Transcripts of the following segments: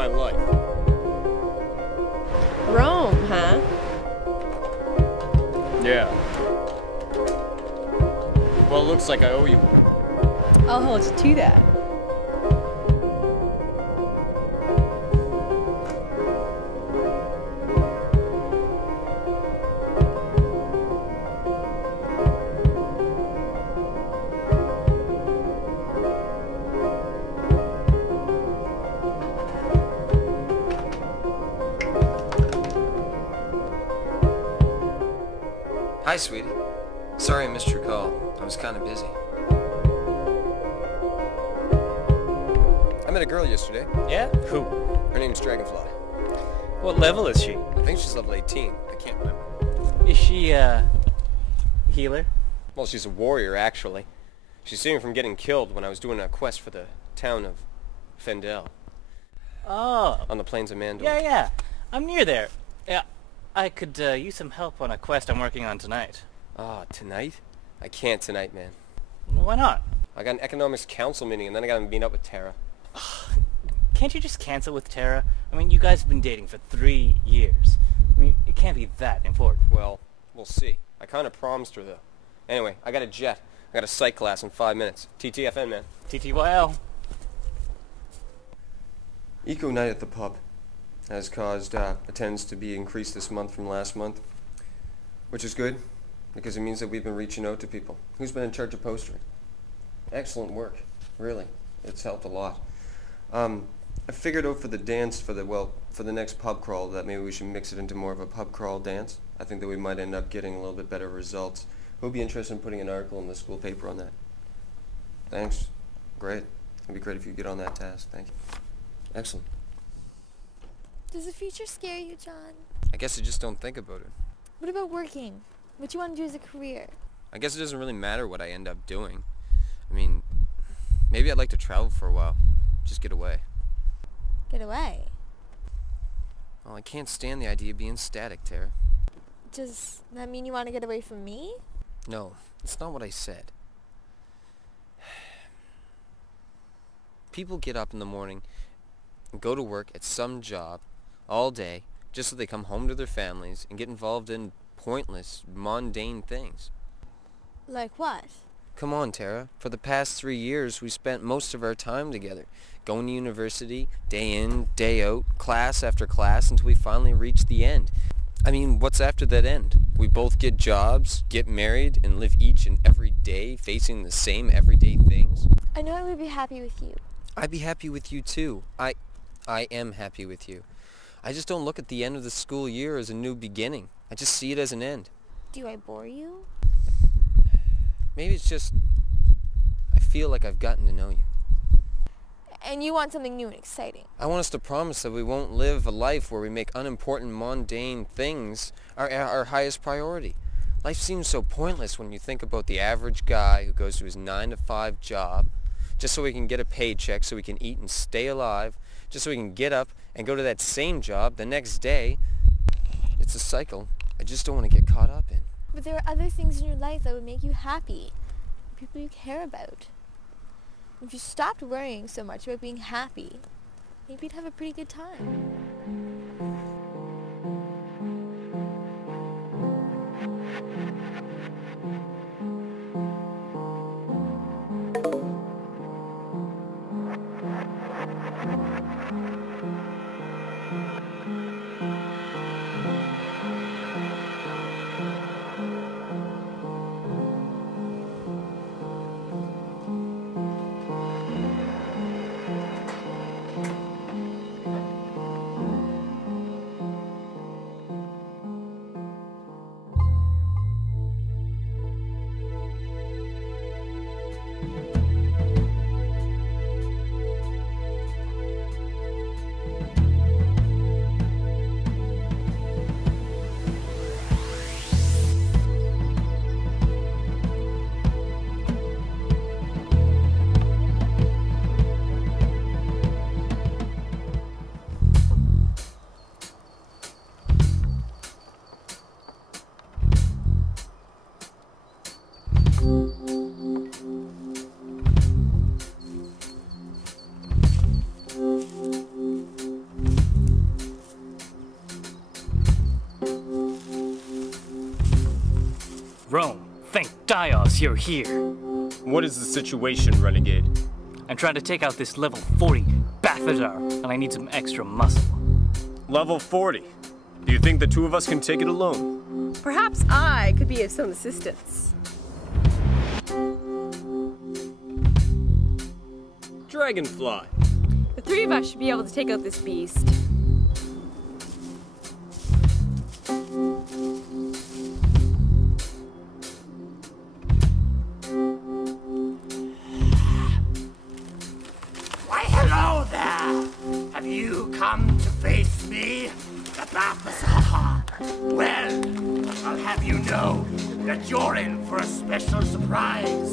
my life. Rome, huh? Yeah. Well, it looks like I owe you one. I'll hold you to that. Hi, sweetie. Sorry I missed your call. I was kind of busy. I met a girl yesterday. Yeah? Who? Her name's Dragonfly. What level is she? I think she's level 18. I can't remember. Is she, healer? Well, she's a warrior, actually. She saved me from getting killed when I was doing a quest for the town of Fendel. Oh. On the plains of Mandor. Yeah. I'm near there. Yeah. I could, use some help on a quest I'm working on tonight. Ah, tonight? I can't tonight, man. Why not? I got an economics council meeting, and then I gotta meet up with Tara. Can't you just cancel with Tara? I mean, you guys have been dating for 3 years. I mean, it can't be that important. Well, we'll see. I kinda promised her, though. Anyway, I got a jet. I got a psych class in 5 minutes. TTFN, man. TTYL. Eco night at the pub has caused attendance to be increased this month from last month, which is good because it means that we've been reaching out to people. Who's been in charge of postering? Excellent work, really. It's helped a lot. I figured out for the dance for the next pub crawl that maybe we should mix it into more of a pub crawl dance. I think that we might end up getting a little bit better results. Who'd be interested in putting an article in the school paper on that? Thanks. Great. It'd be great if you get on that task. Thank you. Excellent. Does the future scare you, John? I guess I just don't think about it. What about working? What do you want to do as a career? I guess it doesn't really matter what I end up doing. I mean, maybe I'd like to travel for a while. Just get away. Get away? Well, I can't stand the idea of being static, Tara. Does that mean you want to get away from me? No, that's not what I said. People get up in the morning and go to work at some job all day just so they come home to their families and get involved in pointless, mundane things. Like what? Come on, Tara. For the past 3 years, we spent most of our time together, going to university, day in, day out, class after class, until we finally reached the end. I mean, what's after that end? We both get jobs, get married, and live each and every day facing the same everyday things? I know I would be happy with you. I'd be happy with you, too. I am happy with you. I just don't look at the end of the school year as a new beginning. I just see it as an end. Do I bore you? Maybe it's just I feel like I've gotten to know you. And you want something new and exciting. I want us to promise that we won't live a life where we make unimportant, mundane things our highest priority. Life seems so pointless when you think about the average guy who goes to his 9-to-5 job just so he can get a paycheck, so he can eat and stay alive, just so he can get up and go to that same job the next day. It's a cycle I just don't want to get caught up in. But there are other things in your life that would make you happy. People you care about. If you stopped worrying so much about being happy, maybe you'd have a pretty good time. die-offs, you're here. What is the situation, Renegade? I'm trying to take out this level 40 Balthazar, and I need some extra muscle. Level 40. Do you think the two of us can take it alone? Perhaps I could be of some assistance. Dragonfly. The three of us should be able to take out this beast. Why, hello there! Have you come to face me, the Balthazar? Well, I'll have you know that you're in for a special surprise.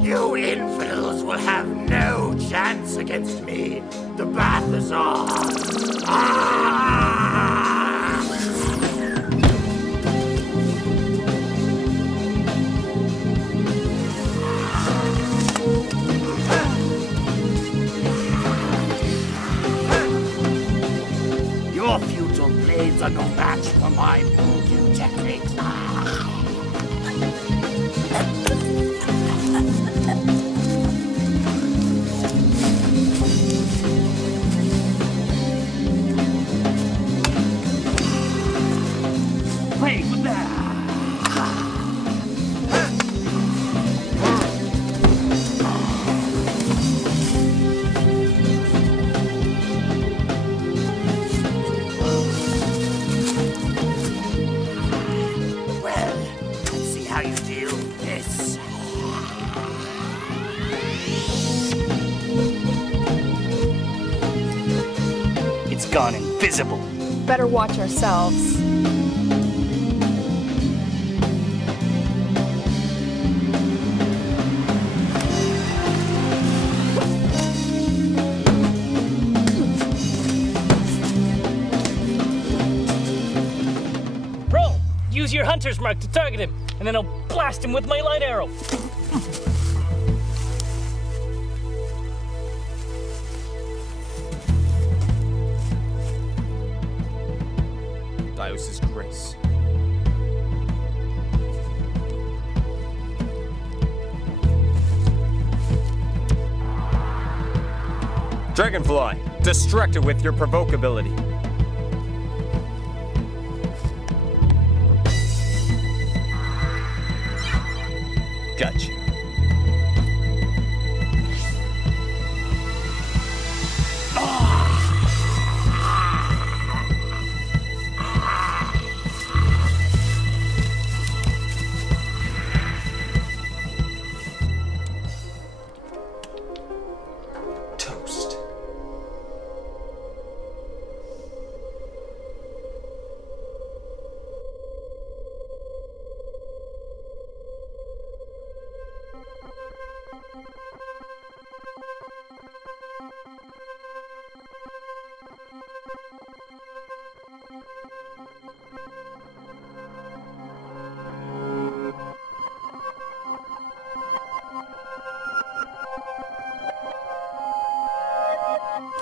You infidels will have no chance against me, the Balthazar. Your futile blades are no match for my voodoo techniques. Wait with that. Well, let's see how you deal with this. It's gone invisible. Better watch ourselves. Roll! Use your hunter's mark to target him, and then I'll blast him with my light arrow. Dios's grace. Dragonfly, distract it with your provocability. Gotcha. Toast.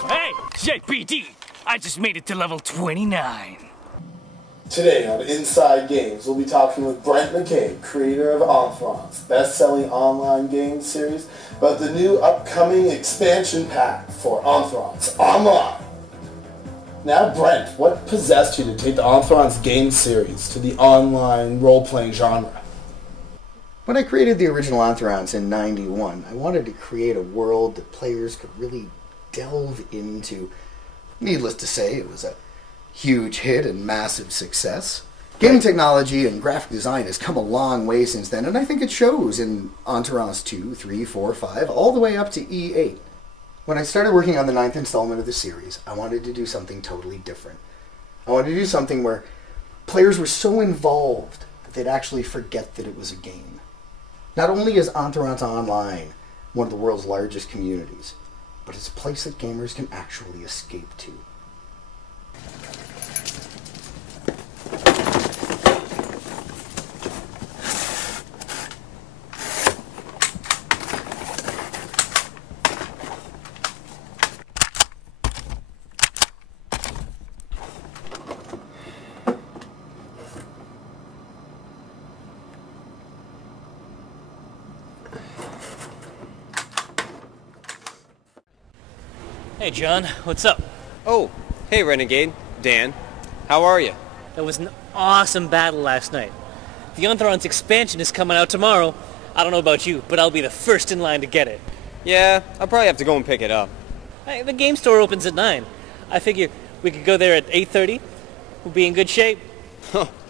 Hey, JPD! I just made it to level 29. Today on Inside Games, we'll be talking with Brent McCabe, creator of Entherance, best-selling online game series, about the new upcoming expansion pack for Entherance Online. Now, Brent, what possessed you to take the Entherance game series to the online role-playing genre? When I created the original Entherance in '91, I wanted to create a world that players could really delve into. Needless to say, it was a huge hit and massive success. Gaming technology and graphic design has come a long way since then, and I think it shows in Entherance 2, 3, 4, 5, all the way up to E8. When I started working on the 9th installment of the series, I wanted to do something totally different. I wanted to do something where players were so involved that they'd actually forget that it was a game. Not only is Entherance Online one of the world's largest communities, but it's a place that gamers can actually escape to. Hey, John, what's up? Oh, hey, Renegade. Dan. How are you? That was an awesome battle last night. The Entherance expansion is coming out tomorrow. I don't know about you, but I'll be the first in line to get it. Yeah, I'll probably have to go and pick it up. Hey, the game store opens at 9. I figure we could go there at 8:30. We'll be in good shape.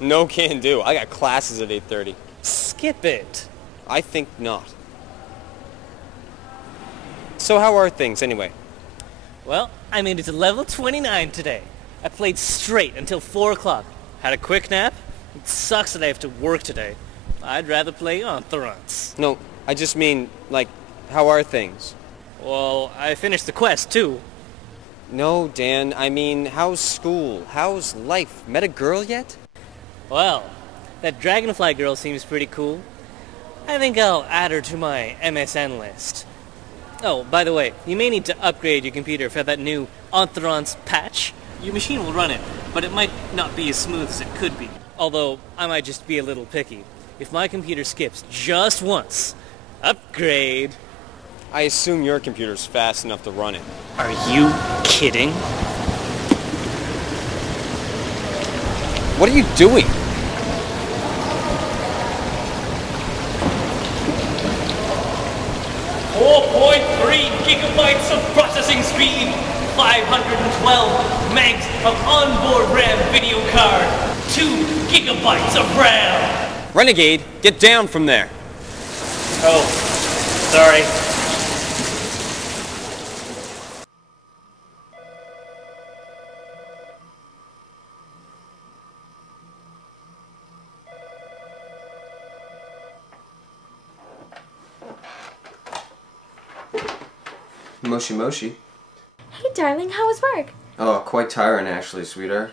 No can do. I got classes at 8:30. Skip it. I think not. So how are things anyway? Well, I made it to level 29 today. I played straight until 4 o'clock. Had a quick nap. It sucks that I have to work today. I'd rather play Entherance. No, I just mean, like, how are things? Well, I finished the quest, too. No, Dan, I mean, how's school? How's life? Met a girl yet? Well, that Dragonfly girl seems pretty cool. I think I'll add her to my MSN list. Oh, by the way, you may need to upgrade your computer for that new Entherance patch. Your machine will run it, but it might not be as smooth as it could be. Although, I might just be a little picky. If my computer skips just once, upgrade. I assume your computer's fast enough to run it. Are you kidding? What are you doing? Gigabytes of processing speed, 512 megs of onboard RAM video card, 2 gigabytes of RAM. Renegade, get down from there. Oh, sorry. Moshi Moshi. Hey, darling, how was work? Oh, quite tiring actually, sweetheart.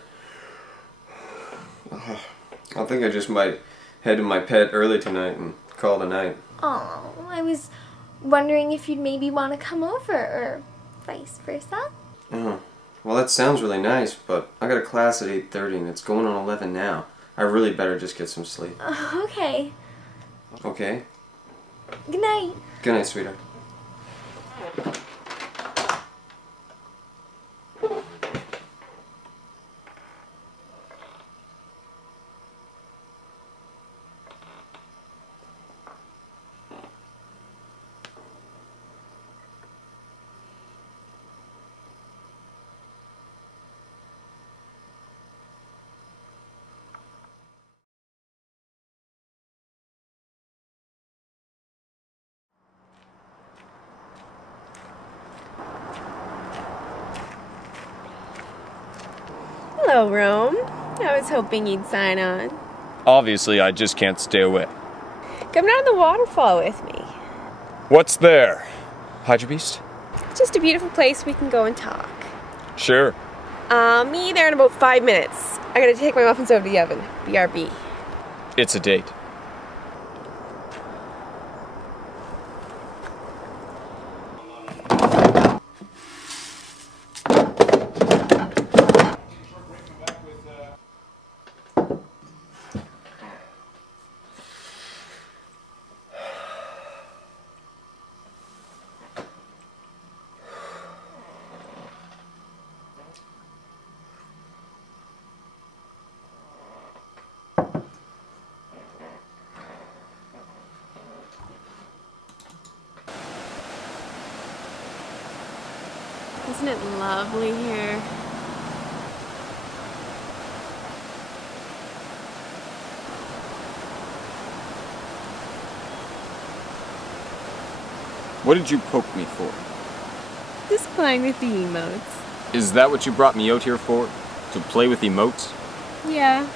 I think I just might head to my pet early tonight and call it a night. Oh, I was wondering if you'd maybe want to come over, or vice versa. Oh, well that sounds really nice, but I got a class at 8:30 and it's going on 11 now. I really better just get some sleep. Okay. Okay? Good night. Good night, sweetheart. Hello, Rome. I was hoping you'd sign on. Obviously, I just can't stay away. Come down to the waterfall with me. What's there? Hydra Beast? It's just a beautiful place we can go and talk. Sure. Me there in about 5 minutes. I gotta take my muffins over to the oven. BRB. It's a date. Isn't it lovely here? What did you poke me for? Just playing with the emotes. Is that what you brought me out here for? To play with emotes? Yeah.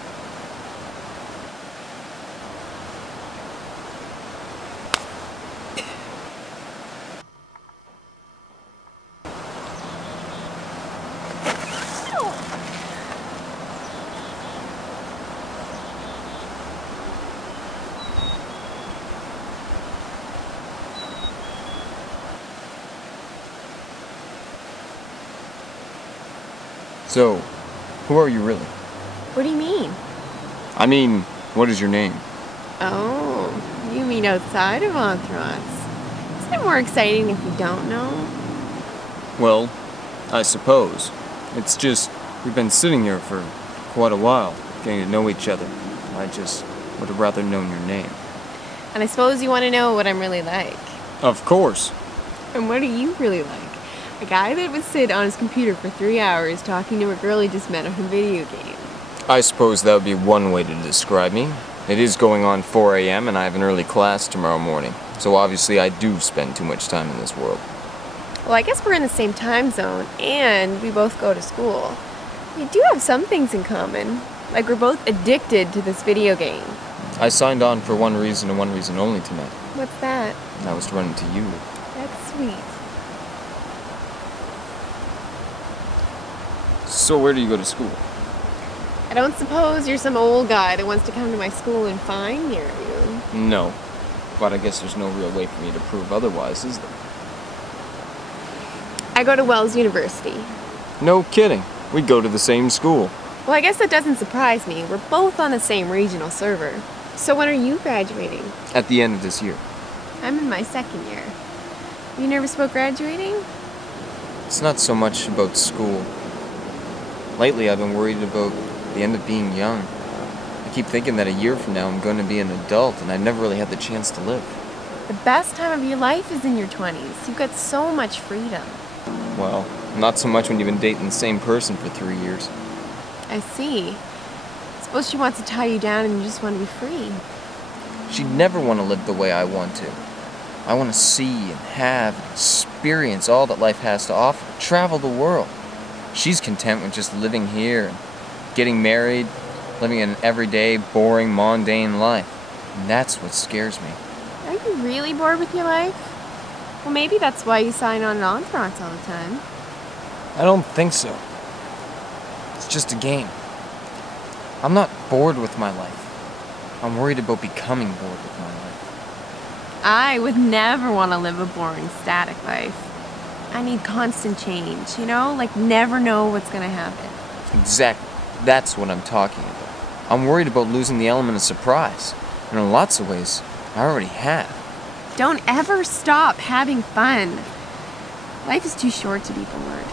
So, who are you really? What do you mean? I mean, what is your name? Oh, you mean meet outside of Entherance. Isn't it more exciting if you don't know? Well, I suppose. It's just, we've been sitting here for quite a while, getting to know each other. I just would have rather known your name. And I suppose you want to know what I'm really like. Of course. And what are you really like? A guy that would sit on his computer for 3 hours talking to a girl he just met on a video game. I suppose that would be one way to describe me. It is going on 4 a.m. and I have an early class tomorrow morning. So obviously I do spend too much time in this world. Well, I guess we're in the same time zone, and we both go to school. We do have some things in common. Like we're both addicted to this video game. I signed on for one reason and one reason only tonight. What's that? And that was to run into you. That's sweet. So where do you go to school? I don't suppose you're some old guy that wants to come to my school and find you, are you? No. But I guess there's no real way for me to prove otherwise, is there? I go to Wells University. No kidding. We go to the same school. Well, I guess that doesn't surprise me. We're both on the same regional server. So when are you graduating? At the end of this year. I'm in my second year. You nervous about graduating? It's not so much about school. Lately, I've been worried about the end of being young. I keep thinking that a year from now I'm going to be an adult and I've never really had the chance to live. The best time of your life is in your 20s. You've got so much freedom. Well, not so much when you've been dating the same person for 3 years. I see. Suppose she wants to tie you down and you just want to be free. She'd never want to live the way I want to. I want to see and have and experience all that life has to offer. Travel the world. She's content with just living here and getting married, living an everyday, boring, mundane life. And that's what scares me. Are you really bored with your life? Well, maybe that's why you sign on to Entherance all the time. I don't think so. It's just a game. I'm not bored with my life. I'm worried about becoming bored with my life. I would never want to live a boring, static life. I need constant change, you know? Like never know what's going to happen. Exactly. That's what I'm talking about. I'm worried about losing the element of surprise. And in lots of ways, I already have. Don't ever stop having fun. Life is too short to be bored.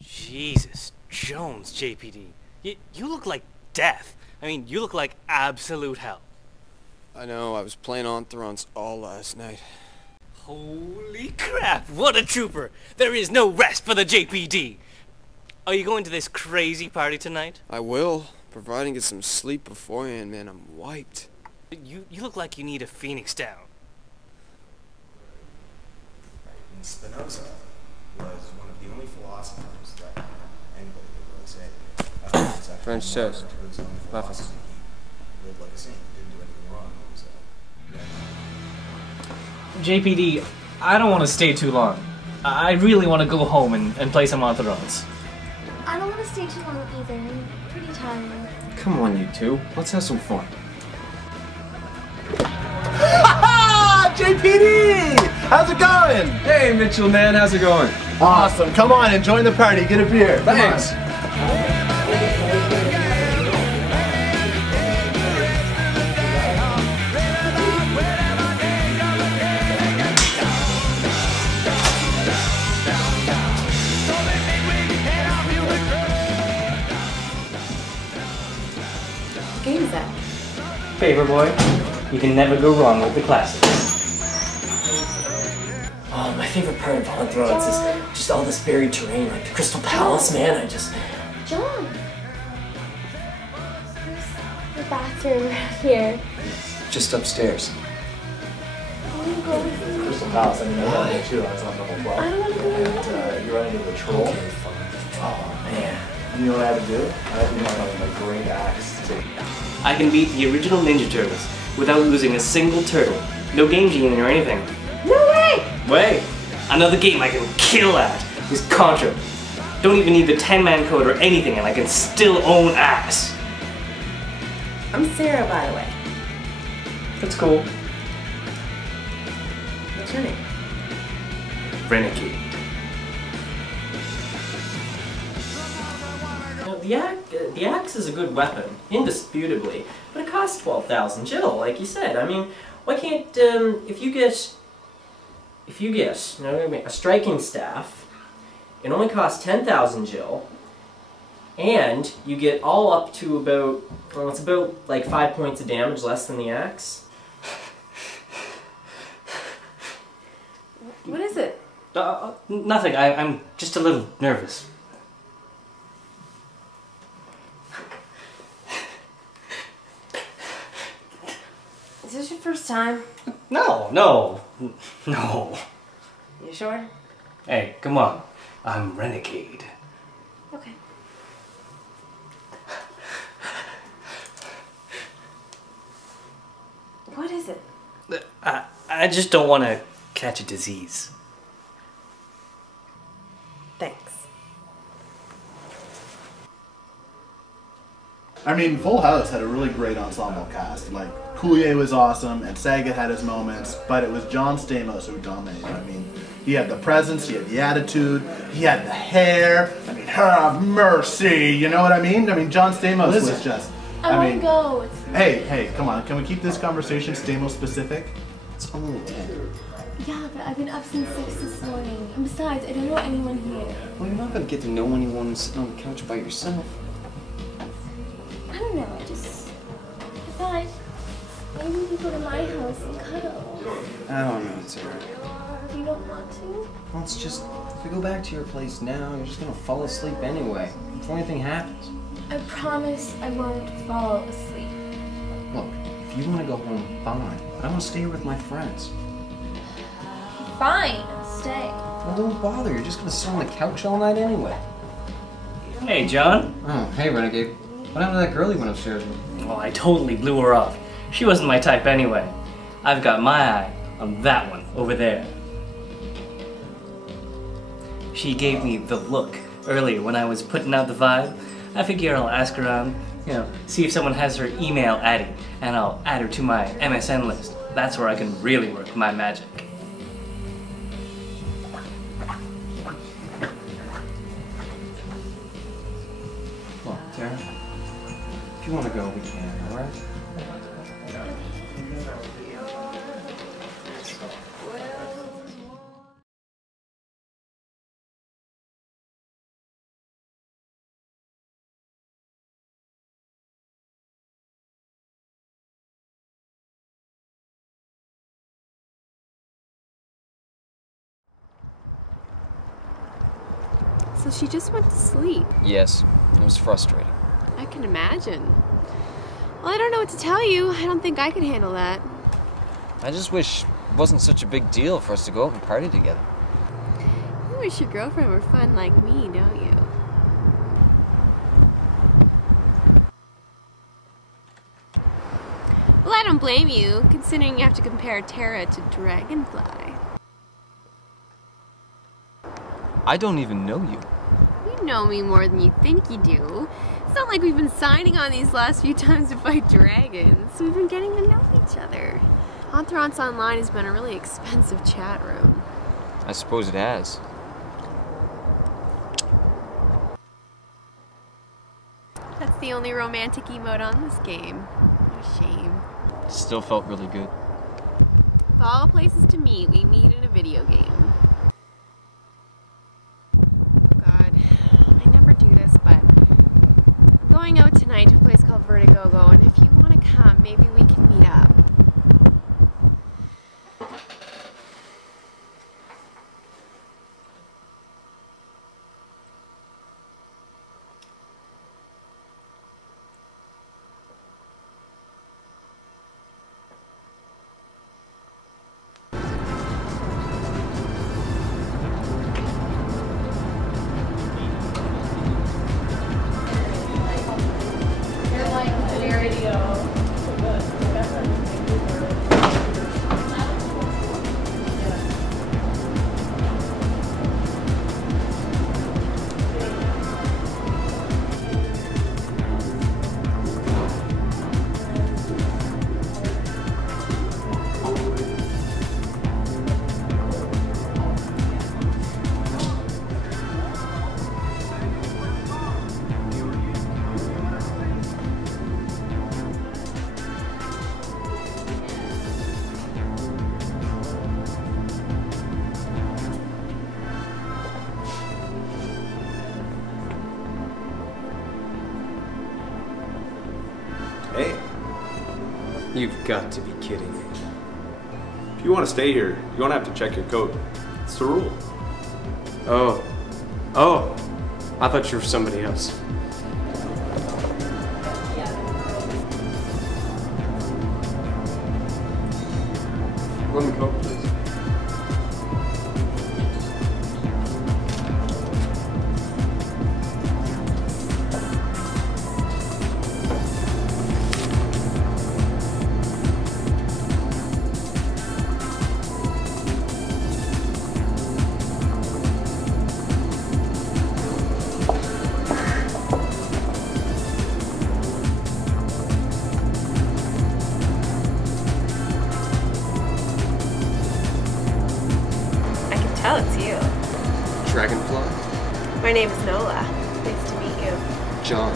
Jesus, Jones, JPD. You look like death. I mean, you look like absolute hell. I know, I was playing Entherance all last night. Holy crap, what a trooper! There is no rest for the JPD! Are you going to this crazy party tonight? I will, providing get some sleep beforehand, man. I'm wiped. You look like you need a Phoenix down. Spinoza was one of the only philosophers that anybody could really say. French toast. Philosophy. He lived like a saint. Didn't do anything wrong. JPD, I don't want to stay too long. I really want to go home and play some Entherance. I don't want to stay too long either. I'm pretty tired. Come on, you two. Let's have some fun. JPD! How's it going? Hey, Mitchell, man. How's it going? Awesome. Come on and join the party. Get a beer. Thanks. What game is that? Paperboy, you can never go wrong with the classics. Oh, my favorite part of Entherance is just all this buried terrain, like the Crystal Palace, man. John! Where's the bathroom around here? Just upstairs. Can you go with me? some house. I mean, I ran into too. I was on level 12. And you run into the troll. Oh, man. You know what I had to do? I had to use my great axe to... I can beat the original Ninja Turtles without losing a single turtle. No game genie or anything. No way! Wait! Another game I can kill at is Contra. Don't even need the 10-man code or anything and I can still own ass. I'm Sarah, by the way. That's cool. What's your name? Renegade. The axe is a good weapon, indisputably, but it costs 12,000 Jill, like you said. I mean, why can't, if you get, you know, a striking staff, it only costs 10,000 Jill, and you get all up to about, well, it's about like 5 points of damage less than the axe. What is it? Nothing. I'm just a little nervous. Is this your first time? No. You sure? Hey, come on. I'm Renegade. Okay. What is it? I just don't want to catch a disease. Thanks. I mean, Full House had a really great ensemble cast. Like, Coulier was awesome, and Saget had his moments, but it was John Stamos who dominated. I mean, he had the presence, he had the attitude, he had the hair. I mean, have mercy, you know what I mean? I mean, John Stamos was just... I mean, go. Hey, come on. Can we keep this conversation Stamos specific? It's only 10. Yeah, but I've been up since 6 this morning. And besides, I don't know anyone here. Well, you're not going to get to know anyone sitting on the couch by yourself. I don't know, I thought maybe we could go to my house and cuddle. I don't know, Sarah. Or if you don't want to. Well, it's just, if we go back to your place now, you're just going to fall asleep anyway, before anything happens. I promise I won't fall asleep. Look, if you want to go home, fine. But I want to stay here with my friends. Fine, I'll stay. Well, don't bother. You're just going to sit on the couch all night anyway. Hey, John. Oh, hey, Renegade. What happened to that girl you went upstairs with? Well, I totally blew her off. She wasn't my type anyway. I've got my eye on that one over there. She gave me the look earlier when I was putting out the vibe. I figure I'll ask around, you know, see if someone has her email added, and I'll add her to my MSN list. That's where I can really work my magic. Look, Tara, if you want to go, we can, alright? So she just went to sleep. Yes, it was frustrating. I can imagine. Well, I don't know what to tell you. I don't think I could handle that. I just wish it wasn't such a big deal for us to go out and party together. You wish your girlfriend were fun like me, don't you? Well, I don't blame you, considering you have to compare Tara to Dragonfly. I don't even know you. You know me more than you think you do. It's not like we've been signing on these last few times to fight dragons. We've been getting to know each other. Entherance Online has been a really expensive chat room. I suppose it has. That's the only romantic emote on this game. What a shame. It still felt really good. Of all places to meet, we meet in a video game. Oh God, I never do this, but I'm going out tonight to a place called Vertigogo, and if you want to come, maybe we can meet up. You've got to be kidding me. If you want to stay here, you won't have to check your coat. It's the rule. Oh. Oh. I thought you were somebody else. Let me go, please. Oh, it's you. Dragonfly? My name is Nola. Nice to meet you. John.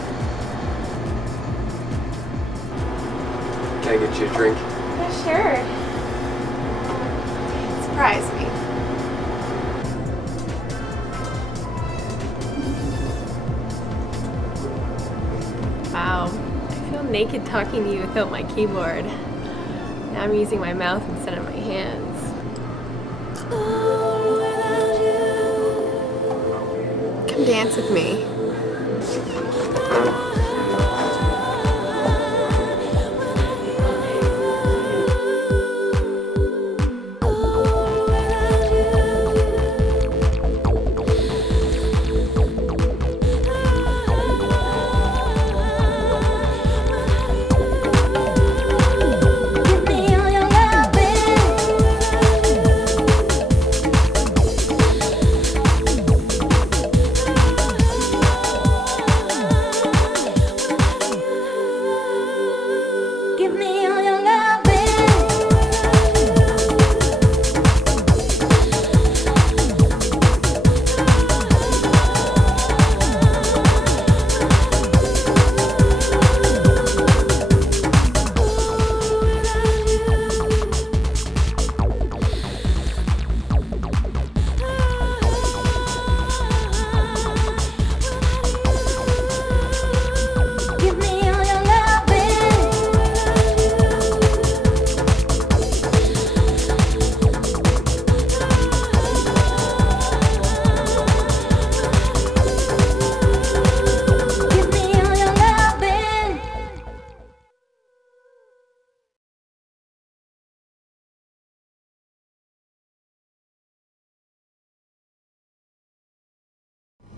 Can I get you a drink? Yeah, sure. Surprise me. Wow. I feel naked talking to you without my keyboard. Now I'm using my mouth instead of my hands. Come dance with me.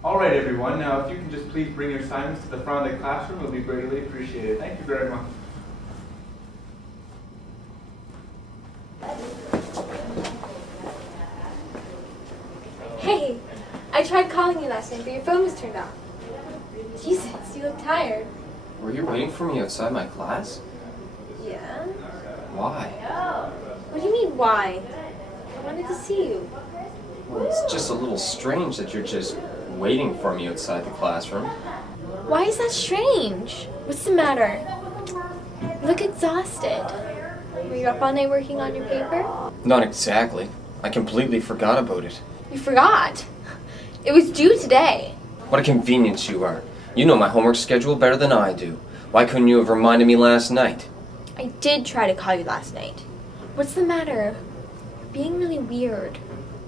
All right, everyone. Now, if you can just please bring your assignments to the front of the classroom, it would be greatly appreciated. Thank you very much. Hey, I tried calling you last night, but your phone was turned off. Jesus, you look tired. Were you waiting for me outside my class? Yeah? Why? What do you mean, why? I wanted to see you. Well, it's just a little strange that you're just waiting for me outside the classroom. Why is that strange? What's the matter? You look exhausted. Were you up all night working on your paper? Not exactly. I completely forgot about it. You forgot? It was due today. What a convenience you are. You know my homework schedule better than I do. Why couldn't you have reminded me last night? I did try to call you last night. What's the matter? You're being really weird.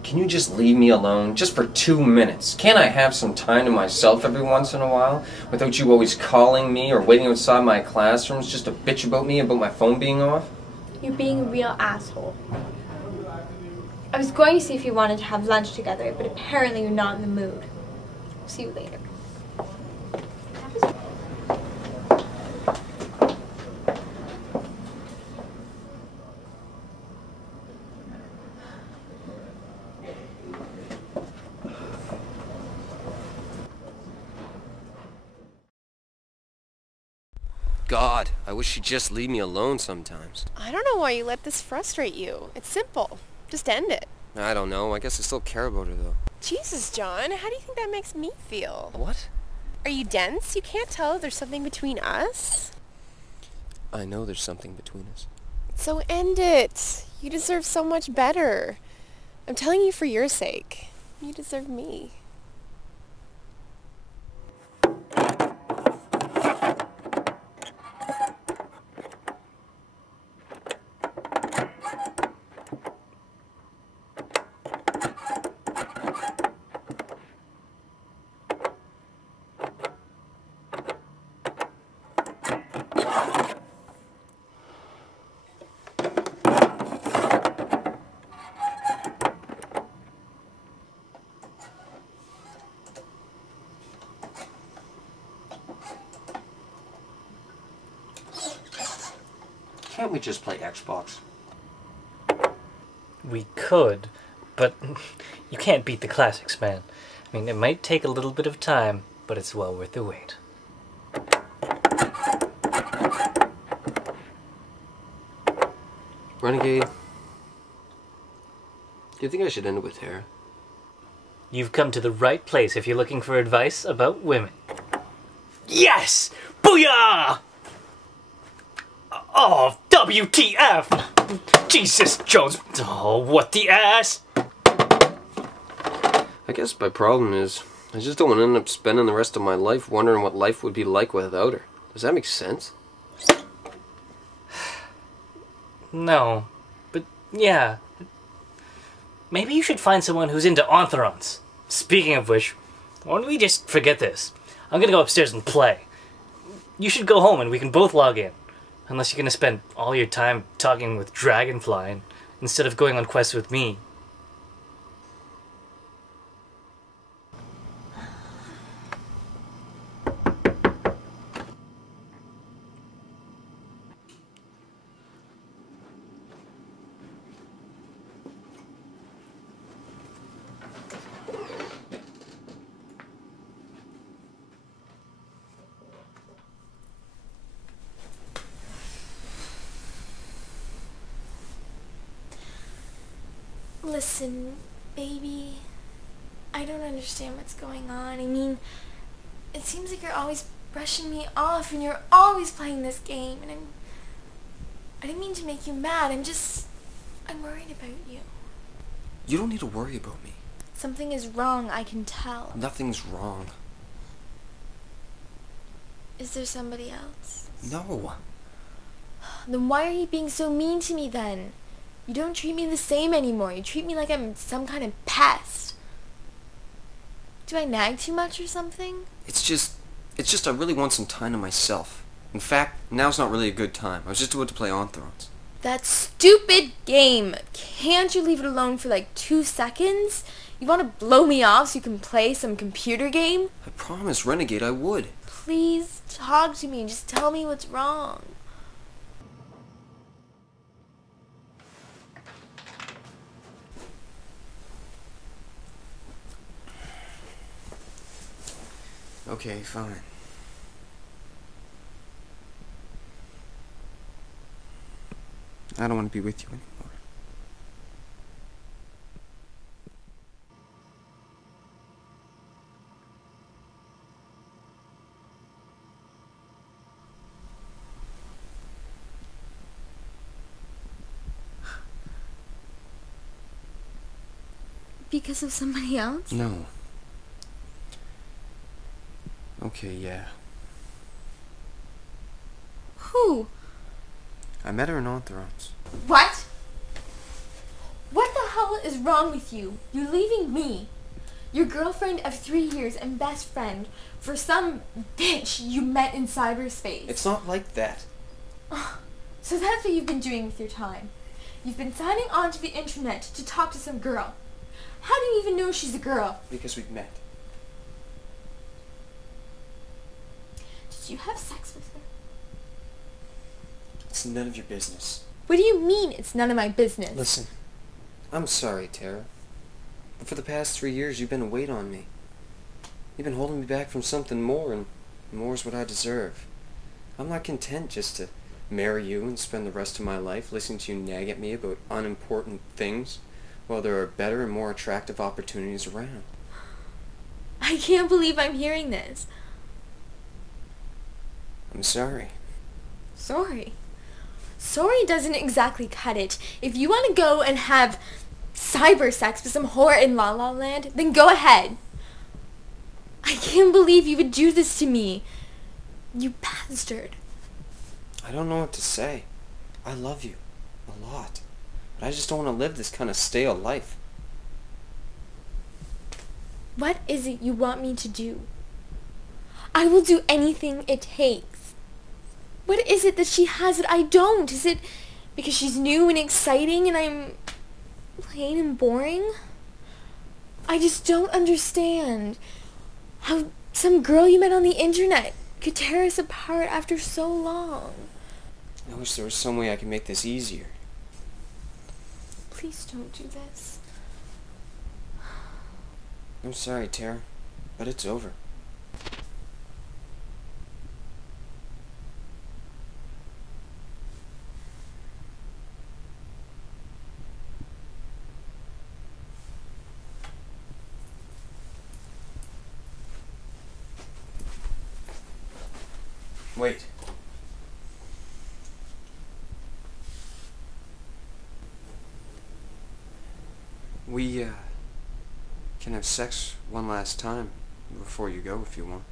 Can you just leave me alone, just for 2 minutes? Can't I have some time to myself every once in a while, without you always calling me or waiting outside my classrooms just to bitch about me about my phone being off? You're being a real asshole. I was going to see if you wanted to have lunch together, but apparently you're not in the mood. See you later. God, I wish she'd just leave me alone sometimes. I don't know why you let this frustrate you. It's simple. Just end it. I don't know. I guess I still care about her, though. Jesus, John, how do you think that makes me feel? What? Are you dense? You can't tell if there's something between us? I know there's something between us. So end it. You deserve so much better. I'm telling you for your sake. You deserve me. Can't we just play Xbox? We could, but you can't beat the classics, man. I mean, it might take a little bit of time, but it's well worth the wait. Renegade, do you think I should end it with Tara? You've come to the right place if you're looking for advice about women. Yes! Booyah! Oh, WTF! Jesus, Jones. Oh, what the ass? I guess my problem is, I just don't want to end up spending the rest of my life wondering what life would be like without her. Does that make sense? No, but yeah. Maybe you should find someone who's into Entherance. Speaking of which, why don't we just forget this? I'm gonna go upstairs and play. You should go home and we can both log in. Unless you're gonna spend all your time talking with Dragonfly instead of going on quests with me. Listen, baby, I don't understand what's going on. I mean, it seems like you're always brushing me off and you're always playing this game, and I didn't mean to make you mad. I'm worried about you. You don't need to worry about me. Something is wrong, I can tell. Nothing's wrong. Is there somebody else? No. Then why are you being so mean to me then? You don't treat me the same anymore. You treat me like I'm some kind of pest. Do I nag too much or something? It's just I really want some time to myself. In fact, now's not really a good time. I was just about to play Entherance. That stupid game. Can't you leave it alone for like 2 seconds? You want to blow me off so you can play some computer game? I promised Renegade I would. Please talk to me and just tell me what's wrong. Okay, fine. I don't want to be with you anymore. Because of somebody else? No. Okay, yeah. Who? I met her in Entherance. What? What the hell is wrong with you? You're leaving me, your girlfriend of 3 years and best friend, for some bitch you met in cyberspace. It's not like that. So that's what you've been doing with your time. You've been signing onto the internet to talk to some girl. How do you even know she's a girl? Because we've met. Did you have sex with her? It's none of your business. What do you mean it's none of my business? Listen, I'm sorry, Tara. But for the past 3 years, you've been a weight on me. You've been holding me back from something more, and more's what I deserve. I'm not content just to marry you and spend the rest of my life listening to you nag at me about unimportant things, while there are better and more attractive opportunities around. I can't believe I'm hearing this. I'm sorry. Sorry? Sorry doesn't exactly cut it. If you want to go and have cyber sex with some whore in La La Land, then go ahead. I can't believe you would do this to me. You bastard. I don't know what to say. I love you. A lot. But I just don't want to live this kind of stale life. What is it you want me to do? I will do anything it takes. What is it that she has that I don't? Is it because she's new and exciting and I'm plain and boring? I just don't understand how some girl you met on the internet could tear us apart after so long. I wish there was some way I could make this easier. Please don't do this. I'm sorry, Tara, but it's over. Wait. We, can have sex one last time before you go if you want.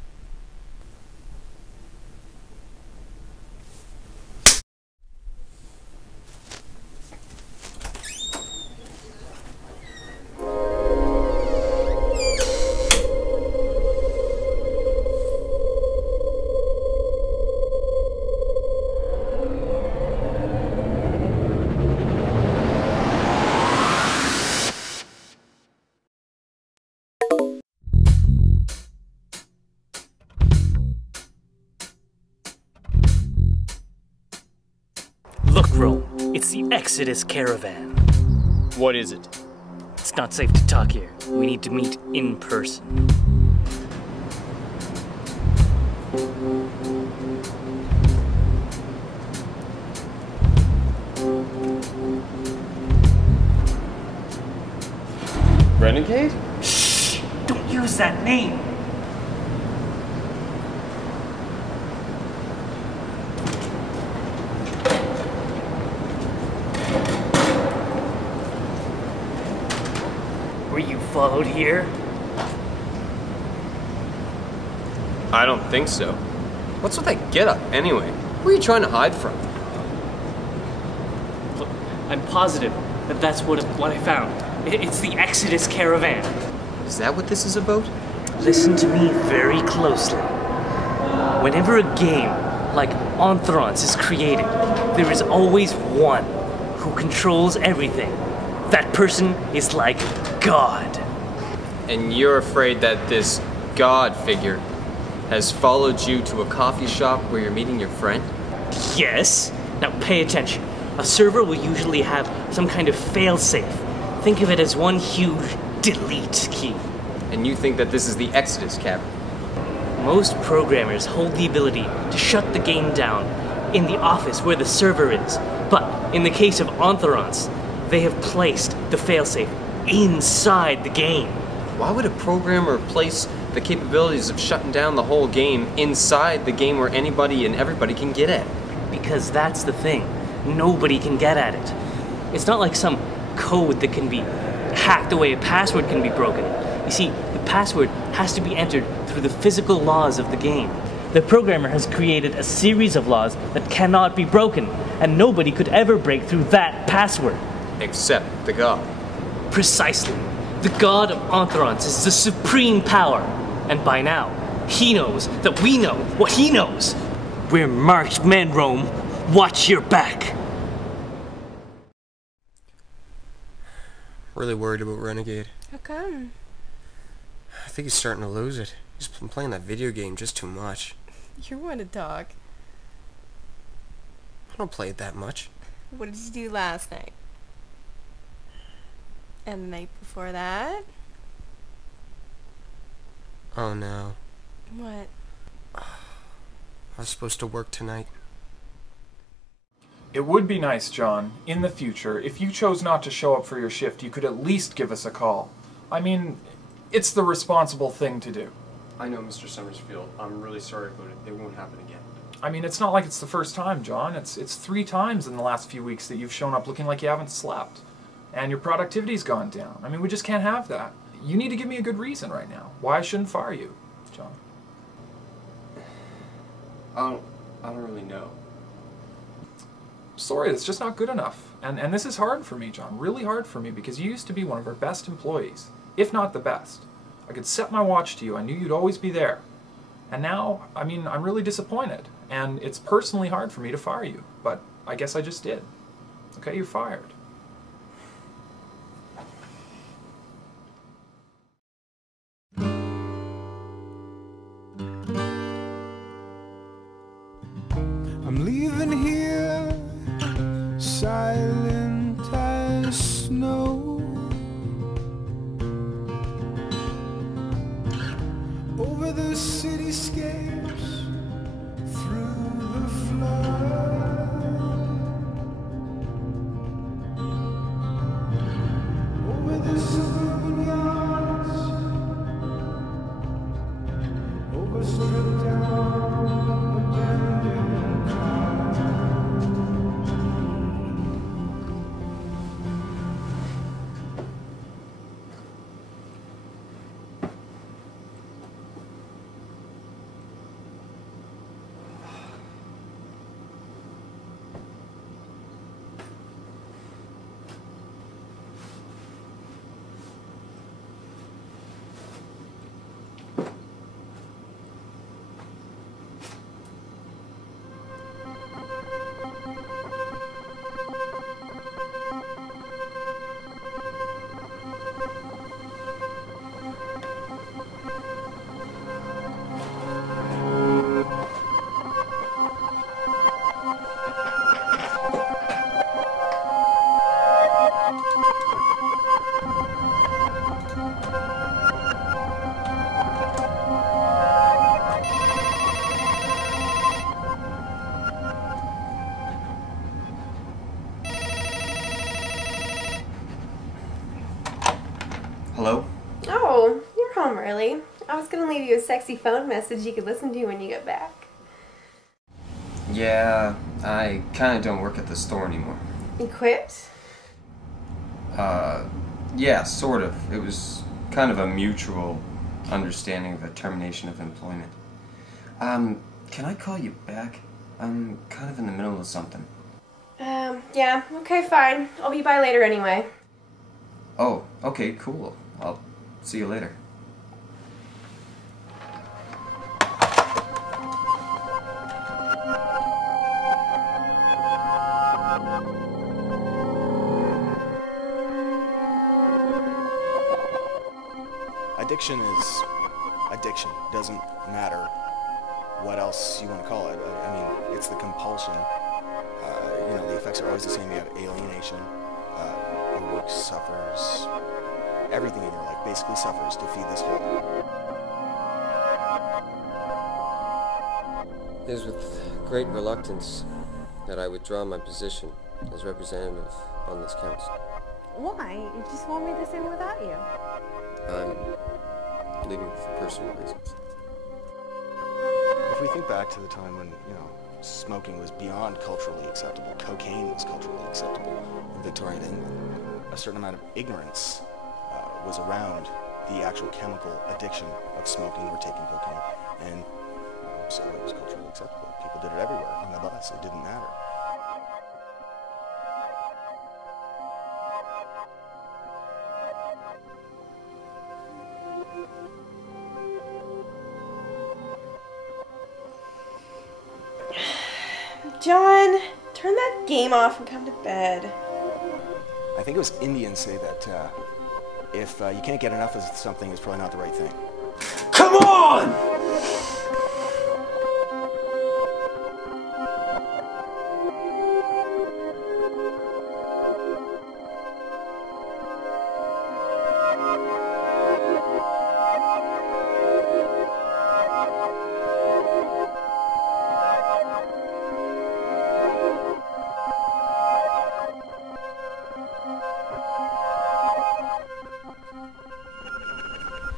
Look, Rome, it's the Exodus caravan. What is it? It's not safe to talk here. We need to meet in person. Renegade? Shh! Don't use that name! Were you followed here? I don't think so. What's with that getup, anyway? Who are you trying to hide from? Look, I'm positive that that's what I found. It's the Exodus caravan. Is that what this is about? Listen to me very closely. Whenever a game like Entherance is created, there is always one who controls everything. That person is like God. And you're afraid that this God figure has followed you to a coffee shop where you're meeting your friend? Yes. Now pay attention. A server will usually have some kind of failsafe. Think of it as one huge delete key. And you think that this is the Exodus cavern? Most programmers hold the ability to shut the game down in the office where the server is. But in the case of Entherance, they have placed the failsafe inside the game. Why would a programmer place the capabilities of shutting down the whole game inside the game where anybody and everybody can get at it? Because that's the thing. Nobody can get at it. It's not like some code that can be hacked away, a password can be broken. You see, the password has to be entered through the physical laws of the game. The programmer has created a series of laws that cannot be broken, and nobody could ever break through that password. Except the God. Precisely. The God of Entherance is the supreme power, and by now, he knows that we know what he knows. We're marked men, Rome. Watch your back. Really worried about Renegade. How come? I think he's starting to lose it. He's been playing that video game just too much. You want to talk. I don't play it that much. What did you do last night? And the night before that? Oh no. What? I was supposed to work tonight. It would be nice, John, in the future, if you chose not to show up for your shift, you could at least give us a call. I mean, it's the responsible thing to do. I know, Mr. Summersfield. I'm really sorry about it. It won't happen again. I mean, it's not like it's the first time, John. It's 3 times in the last few weeks that you've shown up looking like you haven't slept. And your productivity's gone down. I mean, we just can't have that. You need to give me a good reason right now why I shouldn't fire you, John. I don't really know. Sorry, that's just not good enough. And this is hard for me, John. Really hard for me, because you used to be one of our best employees, if not the best. I could set my watch to you. I knew you'd always be there. And now, I mean, I'm really disappointed. And it's personally hard for me to fire you. But I guess I just did. Okay, you're fired. I'm leaving here silent as snow. Over the cityscapes, through the flood. Over the suburban yards, over stripped down abandoned cars. Hello? Oh, you're home early. I was gonna leave you a sexy phone message you could listen to when you get back. Yeah, I kinda don't work at the store anymore. You quit? Yeah, sort of. It was kind of a mutual understanding of a termination of employment. Can I call you back? I'm kind of in the middle of something. Yeah, okay, fine. I'll be by later anyway. Oh, okay, cool. I'll see you later. Addiction is addiction. Doesn't matter what else you want to call it. I mean, it's the compulsion. You know, the effects are always the same. You have alienation. Your work suffers. Everything in your life basically suffers to feed this hole. It is with great reluctance that I withdraw my position as representative on this council. Why? You just want me the same without you. I'm leaving for personal reasons. If we think back to the time when, you know, smoking was beyond culturally acceptable, cocaine was culturally acceptable in Victorian England, a certain amount of ignorance was around the actual chemical addiction of smoking or taking cocaine, and so it was culturally acceptable. People did it everywhere, on the bus, it didn't matter. John, turn that game off and come to bed. I think it was Indians say that if you can't get enough of something, it's probably not the right thing. Come on!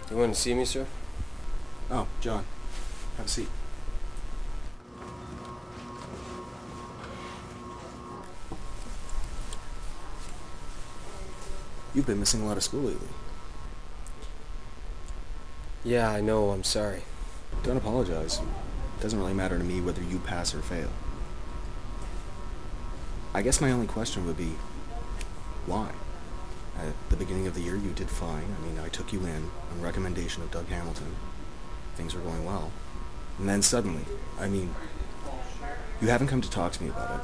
You want to see me, sir? Oh, John. Have a seat. You've been missing a lot of school lately. Yeah, I know. I'm sorry. Don't apologize. It doesn't really matter to me whether you pass or fail. I guess my only question would be, why? At the beginning of the year, you did fine. I mean, I took you in on recommendation of Doug Hamilton. Things were going well. And then suddenly, I mean, you haven't come to talk to me about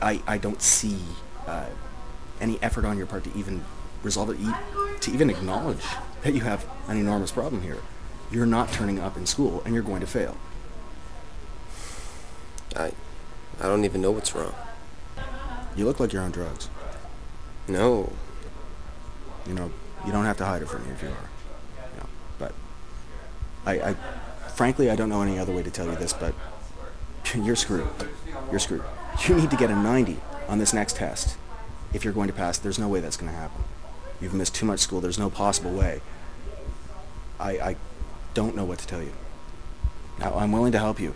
it. I don't see any effort on your part to even resolve it, to even acknowledge that you have an enormous problem here. You're not turning up in school, and you're going to fail. I don't even know what's wrong. You look like you're on drugs. No. You know, you don't have to hide it from me if you are. You know, but frankly, I don't know any other way to tell you this, but you're screwed. You're screwed. You need to get a 90 on this next test. If you're going to pass, there's no way that's going to happen. You've missed too much school. There's no possible way. I don't know what to tell you. Now, I'm willing to help you,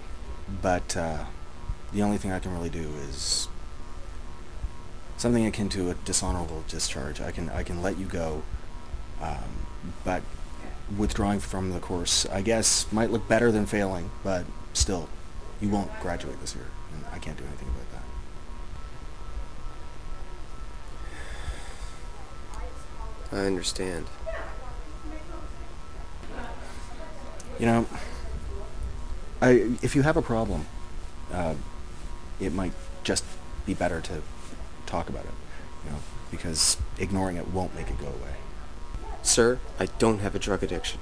but the only thing I can really do is something akin to a dishonorable discharge. I can let you go, but withdrawing from the course, I guess, might look better than failing, but still, you won't graduate this year, and I can't do anything about that. I understand. You know, if you have a problem, it might just be better to talk about it, you know, because ignoring it won't make it go away. Sir, I don't have a drug addiction.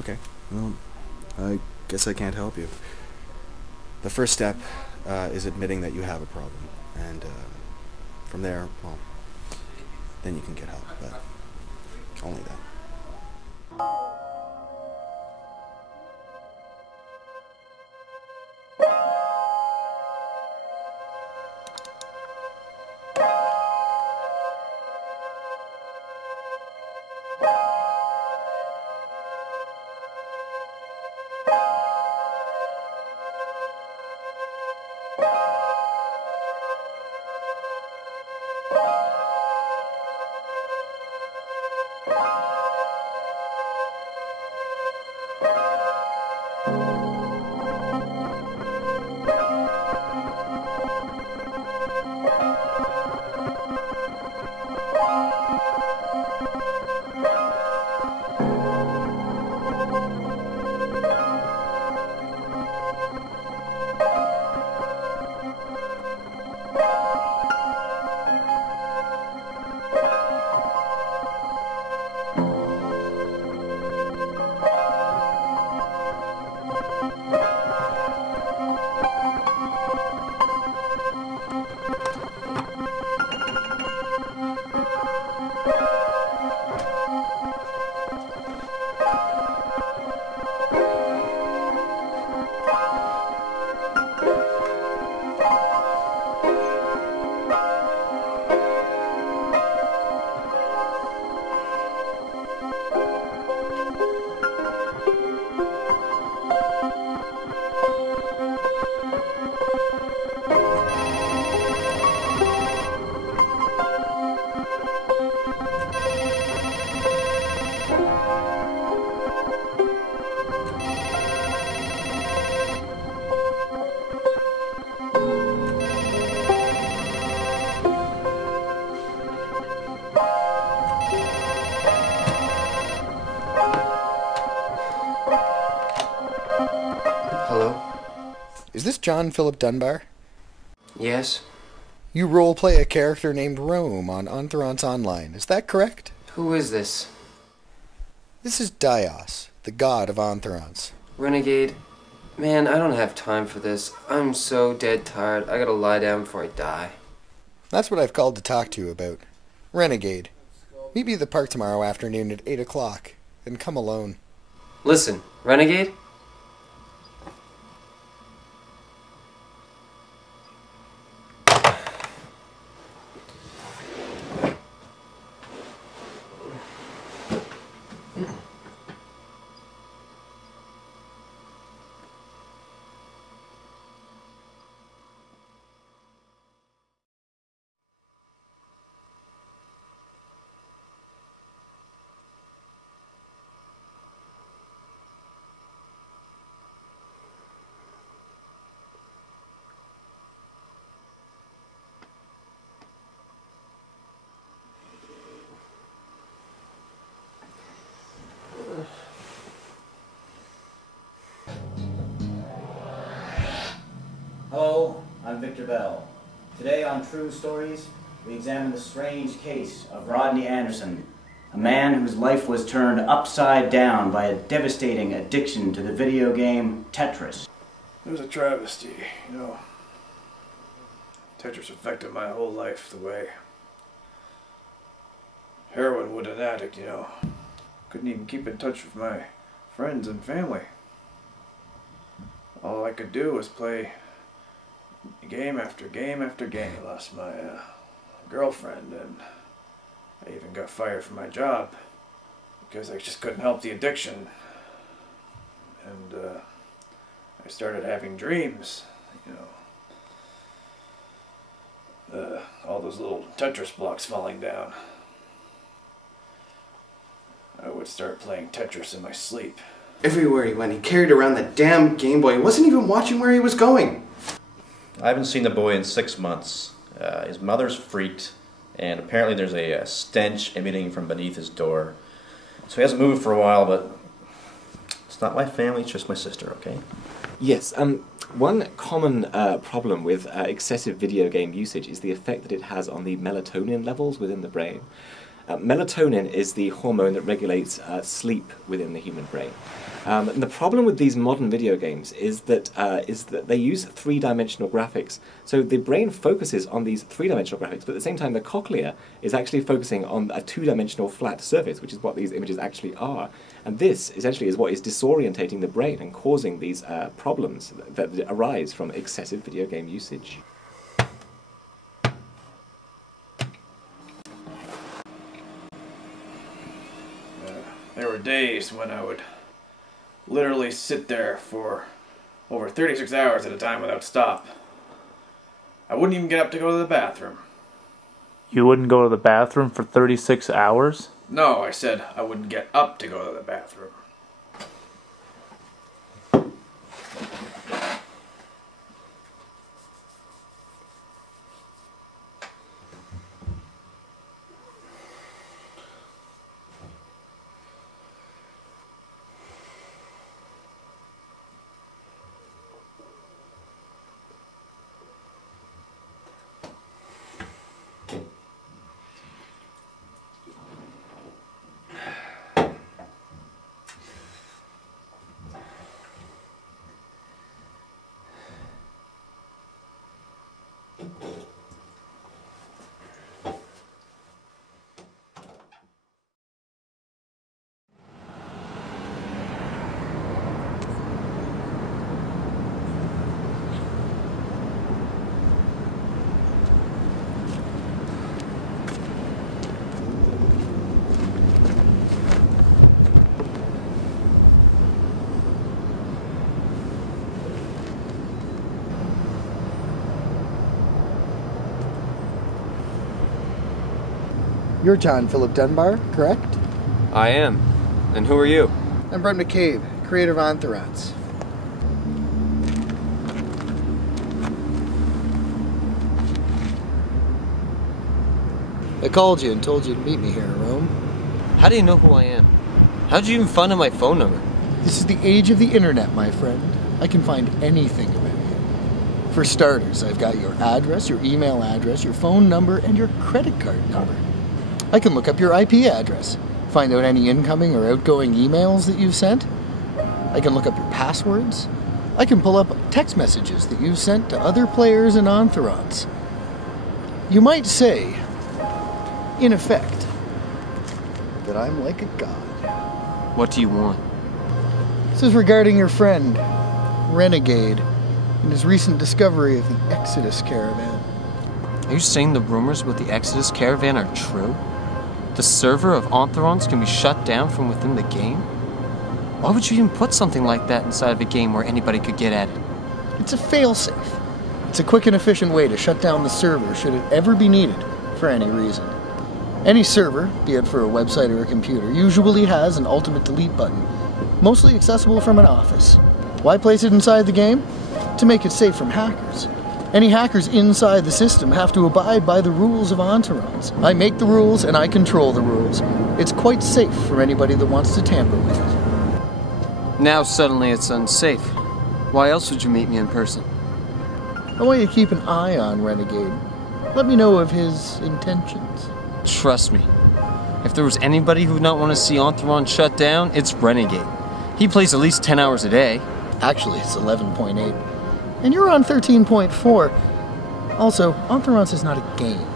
Okay, well, I guess I can't help you. The first step is admitting that you have a problem, and from there, well, then you can get help, but only then. Is this John Philip Dunbar? Yes. You roleplay a character named Rome on Entherance Online, is that correct? Who is this? This is Dios, the god of Entherance. Renegade? Man, I don't have time for this. I'm so dead tired. I gotta lie down before I die. That's what I've called to talk to you about. Renegade. Meet me at the park tomorrow afternoon at 8 o'clock. Then come alone. Listen, Renegade? Hello, I'm Victor Bell. Today on True Stories, we examine the strange case of Rodney Anderson, a man whose life was turned upside down by a devastating addiction to the video game Tetris. It was a travesty, you know. Tetris affected my whole life the way heroin would an addict, you know. Couldn't even keep in touch with my friends and family. All I could do was play game after game after game. I lost my girlfriend, and I even got fired from my job because I just couldn't help the addiction. And I started having dreams, you know. All those little Tetris blocks falling down. I would start playing Tetris in my sleep. Everywhere he went, he carried around that damn Game Boy. He wasn't even watching where he was going. I haven't seen the boy in 6 months. His mother's freaked, and apparently there's a stench emitting from beneath his door. So he hasn't moved for a while, but it's not my family, it's just my sister, okay? Yes, one common problem with excessive video game usage is the effect that it has on the melatonin levels within the brain. Melatonin is the hormone that regulates sleep within the human brain. And the problem with these modern video games is that they use three-dimensional graphics. So the brain focuses on these three-dimensional graphics, but at the same time the cochlea is actually focusing on a two-dimensional flat surface, which is what these images actually are. And this essentially is what is disorientating the brain and causing these problems that arise from excessive video game usage. There were days when I would literally sit there for over 36 hours at a time without stop. I wouldn't even get up to go to the bathroom. You wouldn't go to the bathroom for 36 hours? No, I said I wouldn't get up to go to the bathroom. You're John Philip Dunbar, correct? I am. And who are you? I'm Brent McCabe, creator of Entherance. I called you and told you to meet me here in Rome. How do you know who I am? How did you even find out my phone number? This is the age of the internet, my friend. I can find anything about you. For starters, I've got your address, your email address, your phone number, and your credit card number. I can look up your IP address, find out any incoming or outgoing emails that you've sent. I can look up your passwords. I can pull up text messages that you've sent to other players in Entherance. You might say, in effect, that I'm like a god. What do you want? This is regarding your friend, Renegade, and his recent discovery of the Exodus Caravan. Are you saying the rumors about the Exodus Caravan are true? The server of Entherance can be shut down from within the game? Why would you even put something like that inside of a game where anybody could get at it? It's a failsafe. It's a quick and efficient way to shut down the server should it ever be needed for any reason. Any server, be it for a website or a computer, usually has an ultimate delete button, mostly accessible from an office. Why place it inside the game? To make it safe from hackers. Any hackers inside the system have to abide by the rules of Entherance. I make the rules and I control the rules. It's quite safe for anybody that wants to tamper with it. Now suddenly it's unsafe. Why else would you meet me in person? I want you to keep an eye on Renegade. Let me know of his intentions. Trust me. If there was anybody who would not want to see Entherance shut down, it's Renegade. He plays at least 10 hours a day. Actually, it's 11.8. And you're on 13.4. Also, Entherance is not a game.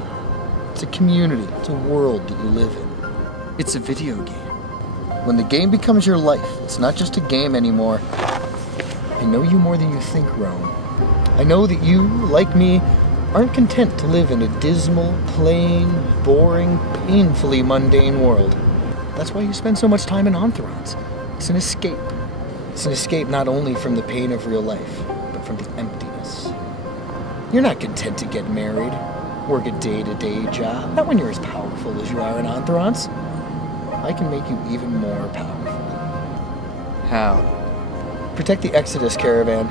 It's a community. It's a world that you live in. It's a video game. When the game becomes your life, it's not just a game anymore. I know you more than you think, Rome. I know that you, like me, aren't content to live in a dismal, plain, boring, painfully mundane world. That's why you spend so much time in Entherance. It's an escape. It's an escape not only from the pain of real life, but from the emptiness. You're not content to get married, work a day-to-day job, not when you're as powerful as you are in Entherance. I can make you even more powerful. How? Protect the Exodus caravan.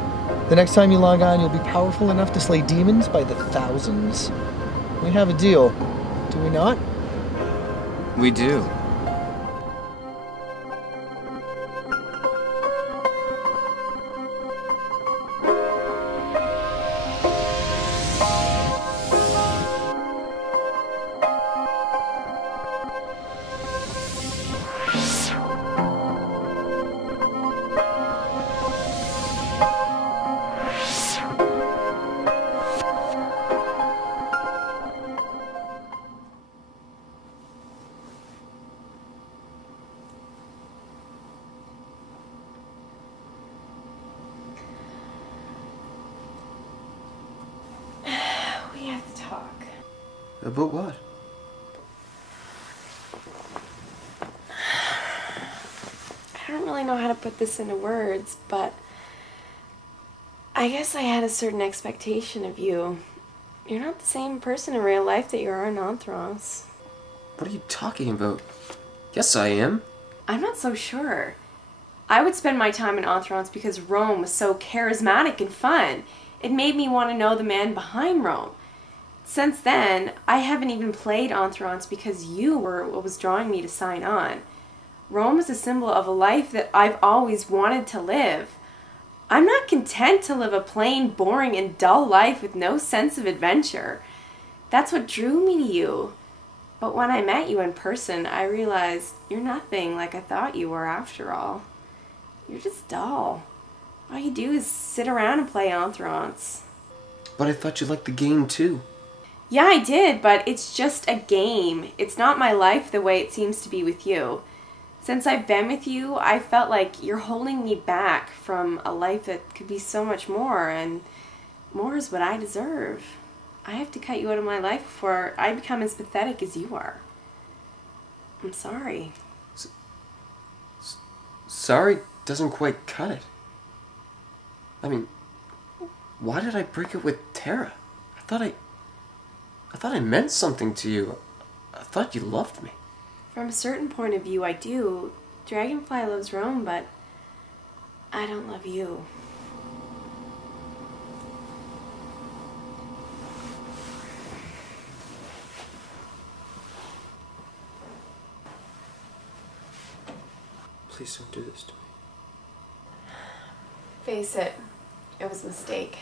The next time you log on, you'll be powerful enough to slay demons by the thousands. We have a deal, do we not? We do. About what? I don't really know how to put this into words, but I guess I had a certain expectation of you. You're not the same person in real life that you are in Entherance. What are you talking about? Yes, I am. I'm not so sure. I would spend my time in Entherance because Rome was so charismatic and fun. It made me want to know the man behind Rome. Since then, I haven't even played Entherance because you were what was drawing me to sign on. Rome is a symbol of a life that I've always wanted to live. I'm not content to live a plain, boring, and dull life with no sense of adventure. That's what drew me to you. But when I met you in person, I realized you're nothing like I thought you were after all. You're just dull. All you do is sit around and play Entherance. But I thought you liked the game too. Yeah, I did, but it's just a game. It's not my life the way it seems to be with you. Since I've been with you, I felt like you're holding me back from a life that could be so much more, and more is what I deserve. I have to cut you out of my life before I become as pathetic as you are. I'm sorry. Sorry doesn't quite cut it. I mean, why did I break up with Tara? I thought I meant something to you. I thought you loved me. From a certain point of view, I do. Dragonfly loves Rome, but I don't love you. Please don't do this to me. Face it, it was a mistake.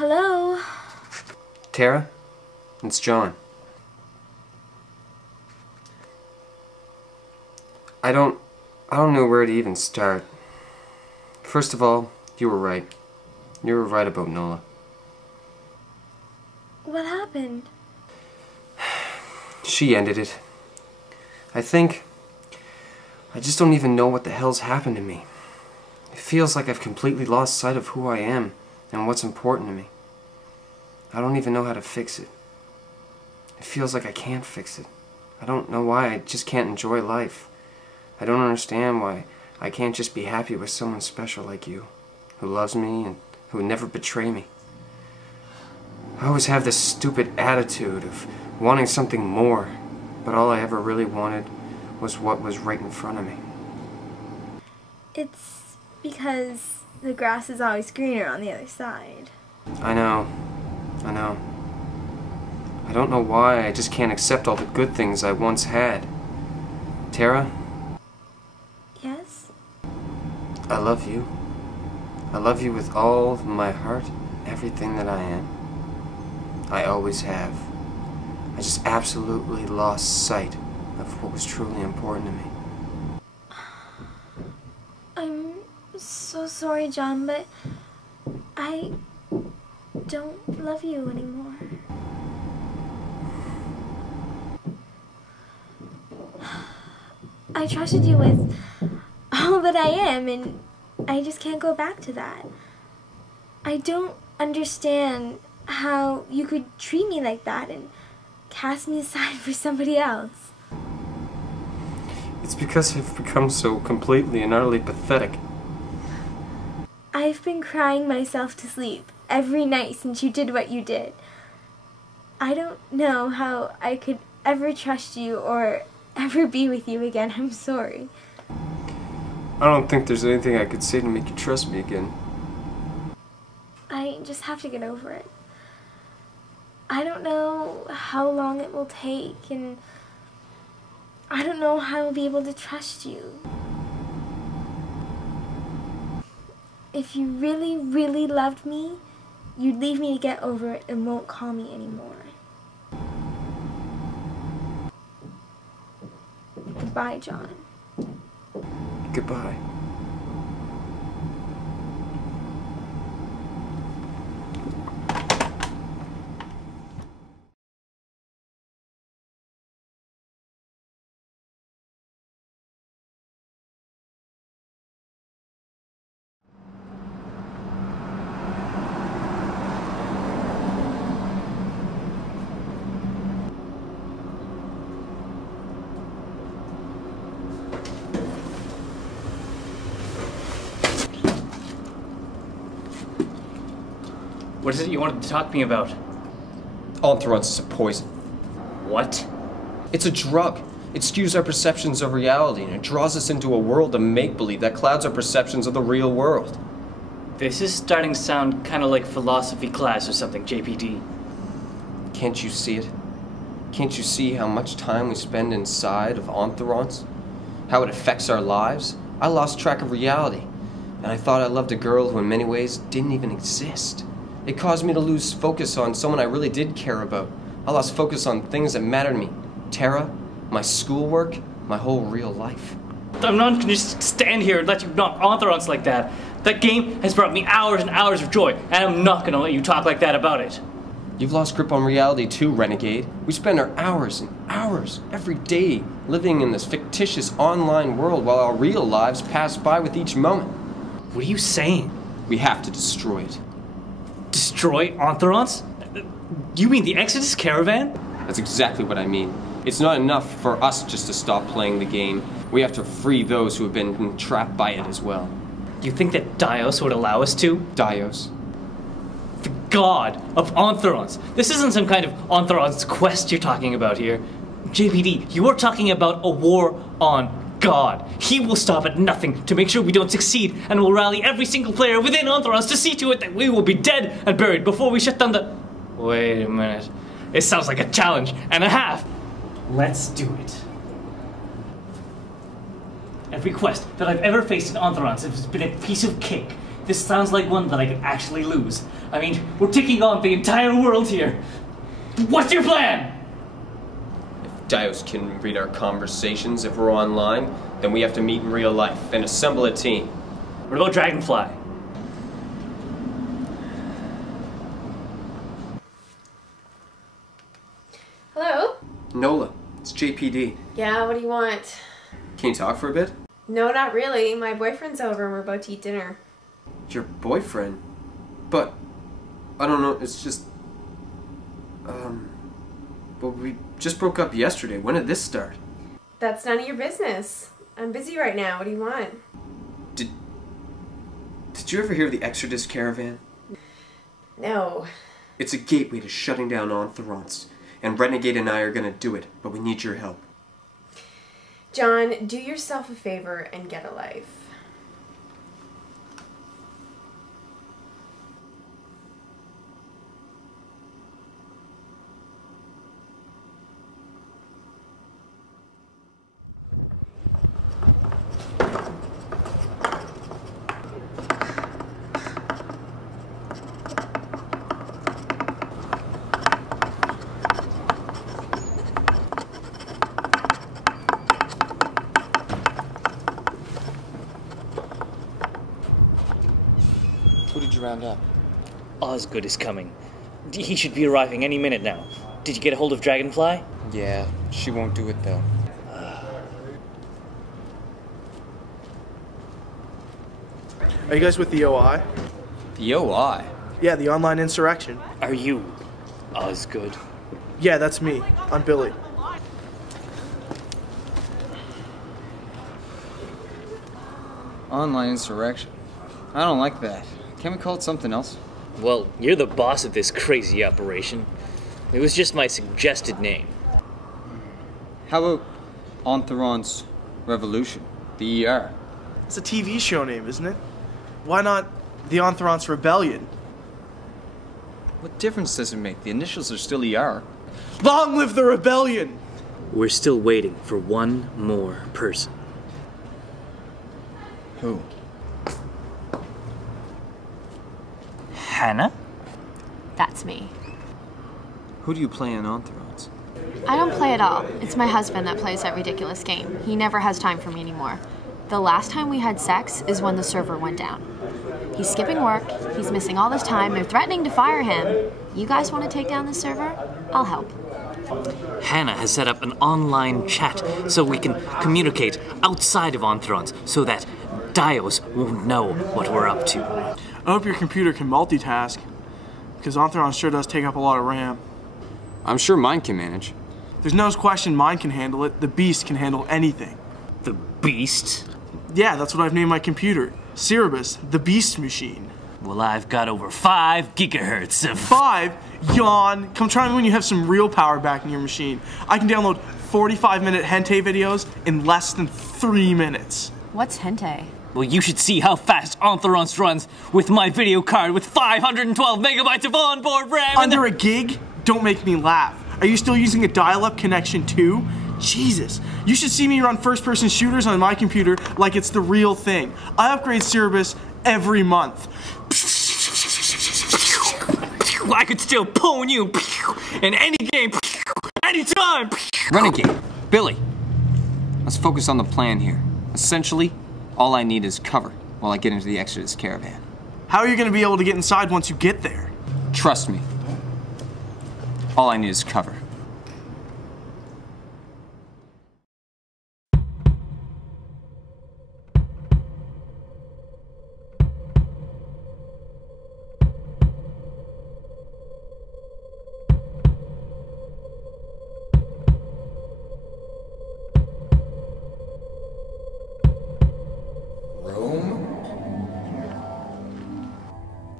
Hello? Tara? It's John. I don't know where to even start. First of all, you were right. You were right about Nola. What happened? She ended it. I just don't even know what the hell's happened to me. It feels like I've completely lost sight of who I am and what's important to me. I don't even know how to fix it. It feels like I can't fix it. I don't know why I just can't enjoy life. I don't understand why I can't just be happy with someone special like you, who loves me and who would never betray me. I always have this stupid attitude of wanting something more, but all I ever really wanted was what was right in front of me. It's because the grass is always greener on the other side. I know. I don't know why I just can't accept all the good things I once had. Tara? Yes? I love you. I love you with all my heart, everything that I am. I always have. I just absolutely lost sight of what was truly important to me. I'm so sorry, John, but I don't love you anymore. I trusted you with all that I am, and I just can't go back to that. I don't understand how you could treat me like that and cast me aside for somebody else. It's because I've become so completely and utterly pathetic. I've been crying myself to sleep every night since you did what you did. I don't know how I could ever trust you or ever be with you again. I'm sorry. I don't think there's anything I could say to make you trust me again. I just have to get over it. I don't know how long it will take, and I don't know how I'll be able to trust you. If you really, really loved me, you'd leave me to get over it and won't call me anymore. Goodbye, John. Goodbye. What is it you wanted to talk to me about? Entherance is a poison. What? It's a drug. It skews our perceptions of reality, and it draws us into a world of make-believe that clouds our perceptions of the real world. This is starting to sound kind of like philosophy class or something, JPD. Can't you see it? Can't you see how much time we spend inside of Entherance? How it affects our lives? I lost track of reality, and I thought I loved a girl who in many ways didn't even exist. It caused me to lose focus on someone I really did care about. I lost focus on things that mattered to me. Tara, my schoolwork, my whole real life. I'm not going to just stand here and let you knock Entherance like that. That game has brought me hours and hours of joy, and I'm not going to let you talk like that about it. You've lost grip on reality too, Renegade. We spend our hours and hours every day living in this fictitious online world while our real lives pass by with each moment. What are you saying? We have to destroy it. Destroy Entherance? You mean the Exodus Caravan? That's exactly what I mean. It's not enough for us just to stop playing the game. We have to free those who have been entrapped by it as well. You think that Dios would allow us to? Dios? The god of Entherance. This isn't some kind of Entherance quest you're talking about here. JPD, you are talking about a war on God. He will stop at nothing to make sure we don't succeed, and will rally every single player within Entherance to see to it that we will be dead and buried before we shut down the... Wait a minute. It sounds like a challenge and a half. Let's do it. Every quest that I've ever faced in Entherance has been a piece of cake. This sounds like one that I could actually lose. I mean, we're taking on the entire world here. What's your plan? If Dios can read our conversations if we're online, then we have to meet in real life and assemble a team. What about Dragonfly? Hello? Nola, it's JPD. Yeah, what do you want? Can you talk for a bit? No, not really. My boyfriend's over and we're about to eat dinner. Your boyfriend? But, I don't know, it's just... Well, we just broke up yesterday. When did this start? That's none of your business. I'm busy right now. What do you want? Did you ever hear of the Exodus Caravan? No. It's a gateway to shutting down Entherance. And Renegade and I are gonna do it, but we need your help. John, do yourself a favor and get a life. Who did you round up? Osgood is coming. He should be arriving any minute now. Did you get a hold of Dragonfly? Yeah, she won't do it though. Are you guys with the OI? The OI? Yeah, the online insurrection. Are you Osgood? Yeah, that's me. I'm Billy. Online insurrection. I don't like that. Can we call it something else? Well, you're the boss of this crazy operation. It was just my suggested name. How about Entherance Revolution? The ER. It's a TV show name, isn't it? Why not the Entherance Rebellion? What difference does it make? The initials are still ER. Long live the rebellion! We're still waiting for one more person. Who? Hannah? That's me. Who do you play in Entherance? I don't play at all. It's my husband that plays that ridiculous game. He never has time for me anymore. The last time we had sex is when the server went down. He's skipping work, he's missing all this time, they're threatening to fire him. You guys want to take down the server? I'll help. Hannah has set up an online chat so we can communicate outside of Entherance so that Dios won't know what we're up to. I hope your computer can multitask, because Entherance sure does take up a lot of RAM. I'm sure mine can manage. There's no question mine can handle it. The Beast can handle anything. The Beast? Yeah, that's what I've named my computer. Cerebus, the Beast Machine. Well, I've got over 5 gigahertz of... 5? Yawn. Come try me when you have some real power back in your machine. I can download 45-minute hentai videos in less than 3 minutes. What's hentai? Well, you should see how fast Entherance runs with my video card with 512 megabytes of onboard RAM. Under a gig? Don't make me laugh. Are you still using a dial-up connection too? Jesus. You should see me run first-person shooters on my computer like it's the real thing. I upgrade Cerebus every month. I could still pwn you in any game, anytime. Renegade, Billy, let's focus on the plan here. Essentially, all I need is cover while I get into the Exodus Caravan. How are you going to be able to get inside once you get there? Trust me. All I need is cover.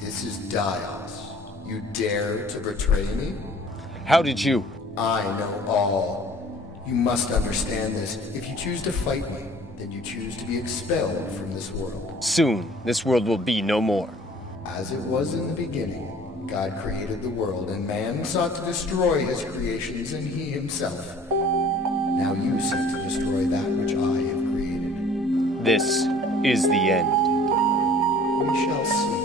This is Dios. You dare to betray me? How did you? I know all. You must understand this. If you choose to fight me, then you choose to be expelled from this world. Soon, this world will be no more. As it was in the beginning, God created the world, and man sought to destroy his creations and he himself. Now you seek to destroy that which I have created. This is the end. We shall see.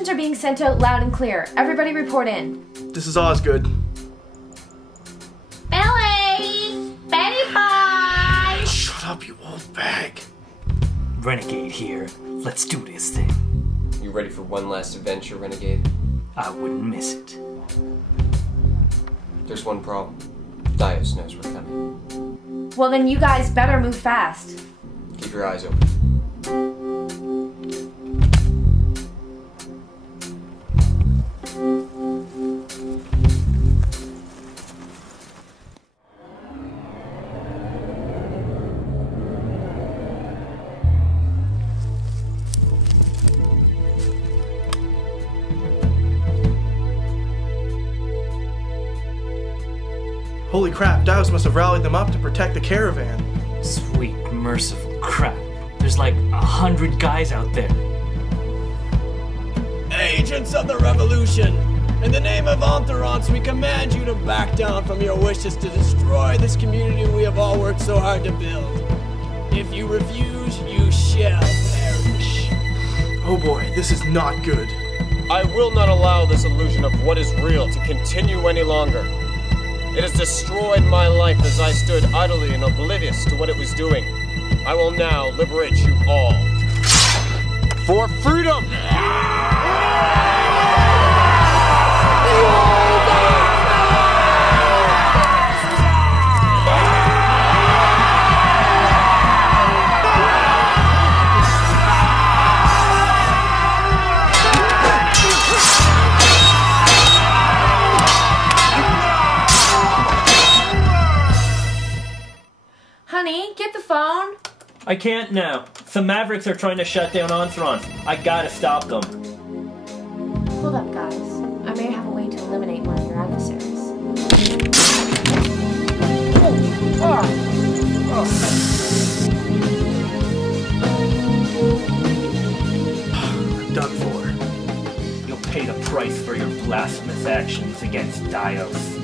Transmissions are being sent out loud and clear. Everybody report in. This is Osgood. Billy! Betty Pie! Shut up, you old bag. Renegade here. Let's do this thing. You ready for one last adventure, Renegade? I wouldn't miss it. There's one problem. Dios knows we're coming. Well, then you guys better move fast. Keep your eyes open. Holy crap, Dios must have rallied them up to protect the caravan. Sweet, merciful crap. There's like 100 guys out there. Agents of the Revolution, in the name of Entherance, we command you to back down from your wishes to destroy this community we have all worked so hard to build. If you refuse, you shall perish. Oh boy, this is not good. I will not allow this illusion of what is real to continue any longer. It has destroyed my life as I stood idly and oblivious to what it was doing. I will now liberate you all. For freedom! Honey, get the phone. I can't now. Some Mavericks are trying to shut down Entherance. I gotta stop them. Hold up, guys. I may have a way to eliminate one of your adversaries. Done for. You'll pay the price for your blasphemous actions against Dios.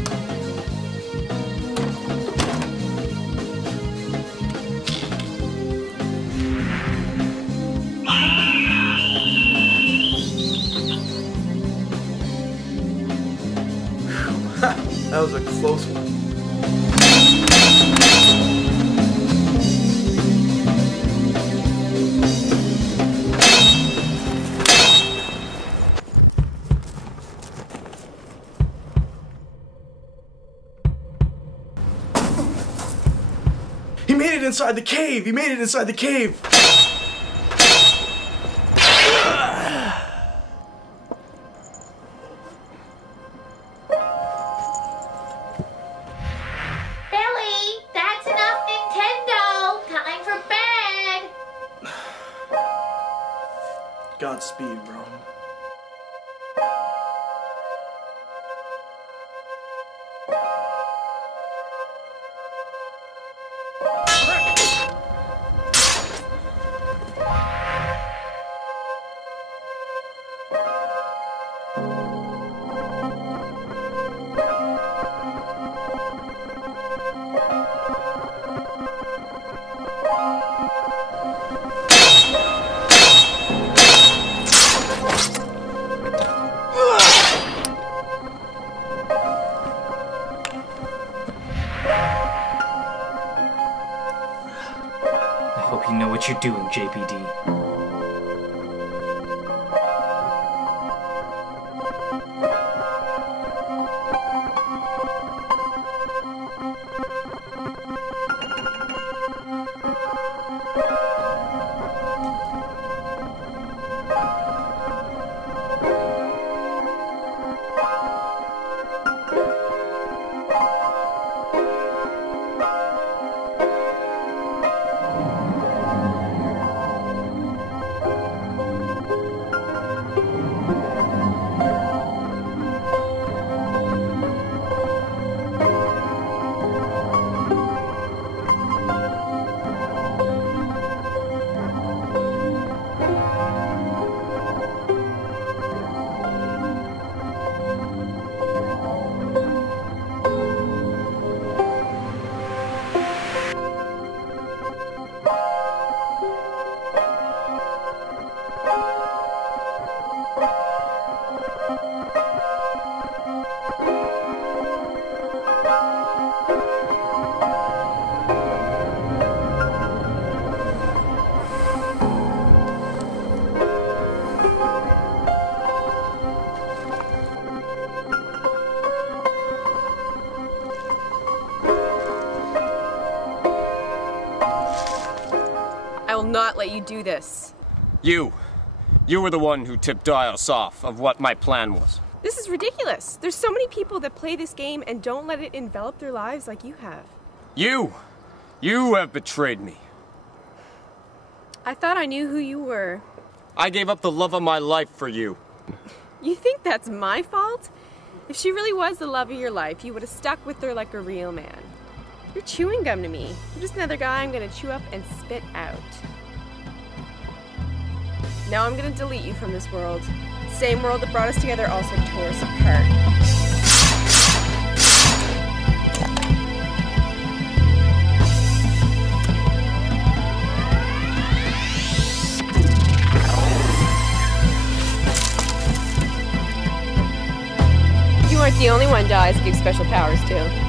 That was a close one. He made it inside the cave! He made it inside the cave! Godspeed, bro. Hope you know what you're doing, JPD. not let you do this. You were the one who tipped us off of what my plan was. This is ridiculous. There's so many people that play this game and don't let it envelop their lives like you have. You have betrayed me. I thought I knew who you were. I gave up the love of my life for you. You think that's my fault? If she really was the love of your life, you would have stuck with her like a real man. You're chewing gum to me. You're just another guy I'm gonna chew up and spit out. Now I'm gonna delete you from this world. Same world that brought us together also tore us apart. You aren't the only one Dies gives special powers to.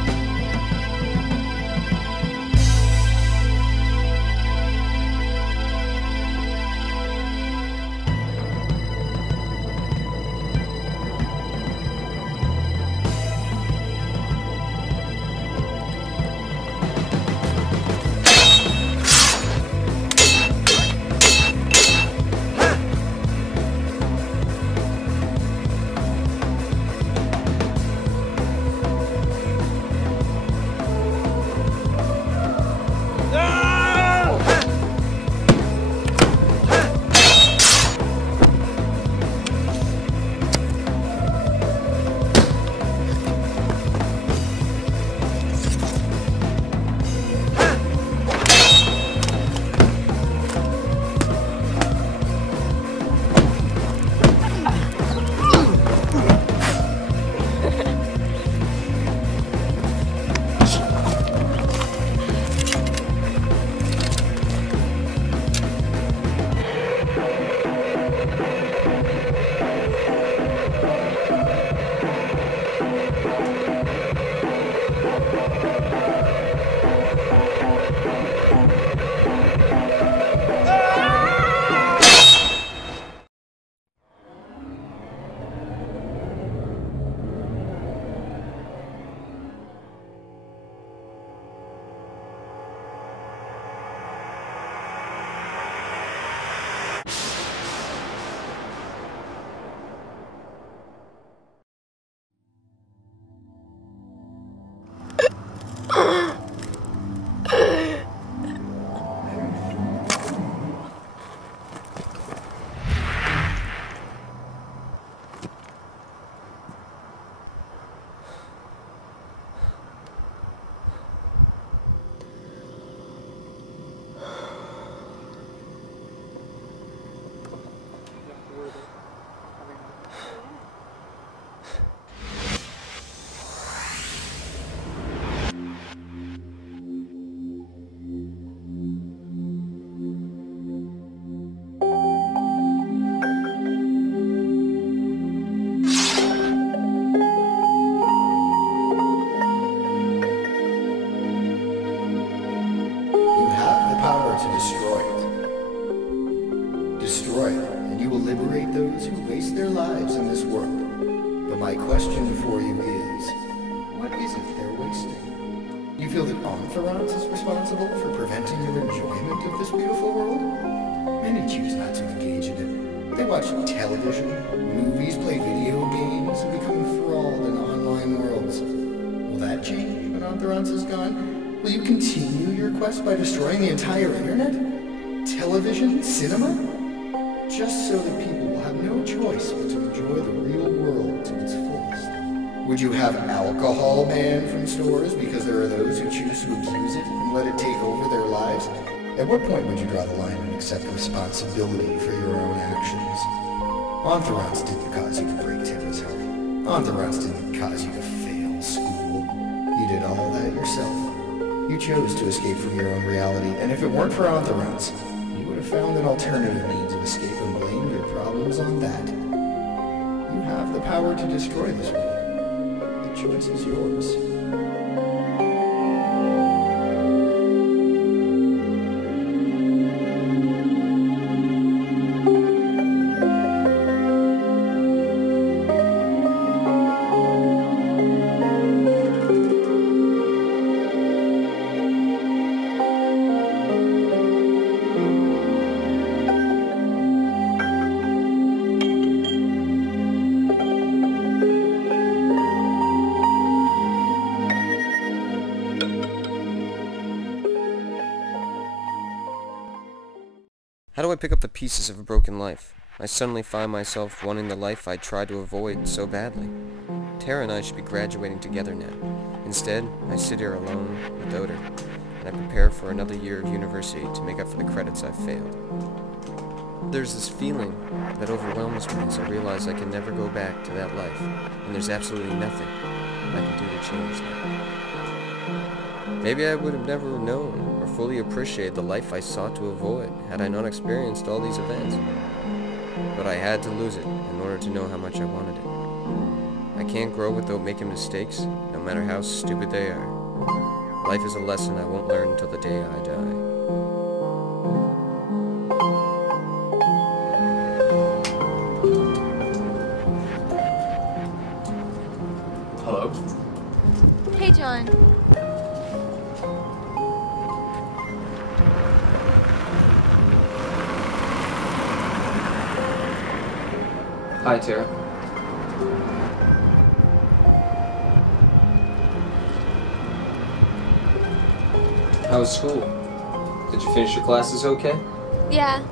You feel that Entherance is responsible for preventing your enjoyment of this beautiful world? Many choose not to engage in it. They watch television, movies, play video games, and become enthralled in online worlds. Will that change when Entherance is gone? Will you continue your quest by destroying the entire internet? Television? Cinema? Just so that people will have no choice but to enjoy the real world to its fullest. Would you have alcohol banned from stores because there are those who choose to abuse it and let it take over their lives? At what point would you draw the line and accept responsibility for your own actions? Entherance didn't cause you to break Terra's heart. Entherance didn't cause you to fail school. You did all that yourself. You chose to escape from your own reality, and if it weren't for Entherance, you would have found an alternative means of escape and blamed your problems on that. You have the power to destroy this world. The choice is yours. pick up the pieces of a broken life, I suddenly find myself wanting the life I tried to avoid so badly. Tara and I should be graduating together now. Instead, I sit here alone without her, and I prepare for another year of university to make up for the credits I've failed. There's this feeling that overwhelms me as I realize I can never go back to that life, and there's absolutely nothing I can do to change that. Maybe I would have never known or fully appreciated the life I sought to avoid had I not experienced all these events. But I had to lose it in order to know how much I wanted it. I can't grow without making mistakes, no matter how stupid they are. Life is a lesson I won't learn until the day I die. Hello? Hey, John. Hi, Tara. How was school? Did you finish your classes okay? Yeah,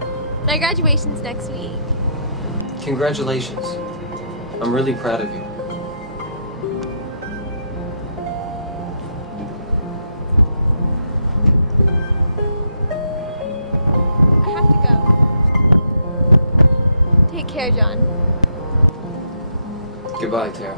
my graduation's next week. Congratulations. I'm really proud of you. I have to go. Take care, John. Goodbye, Tara.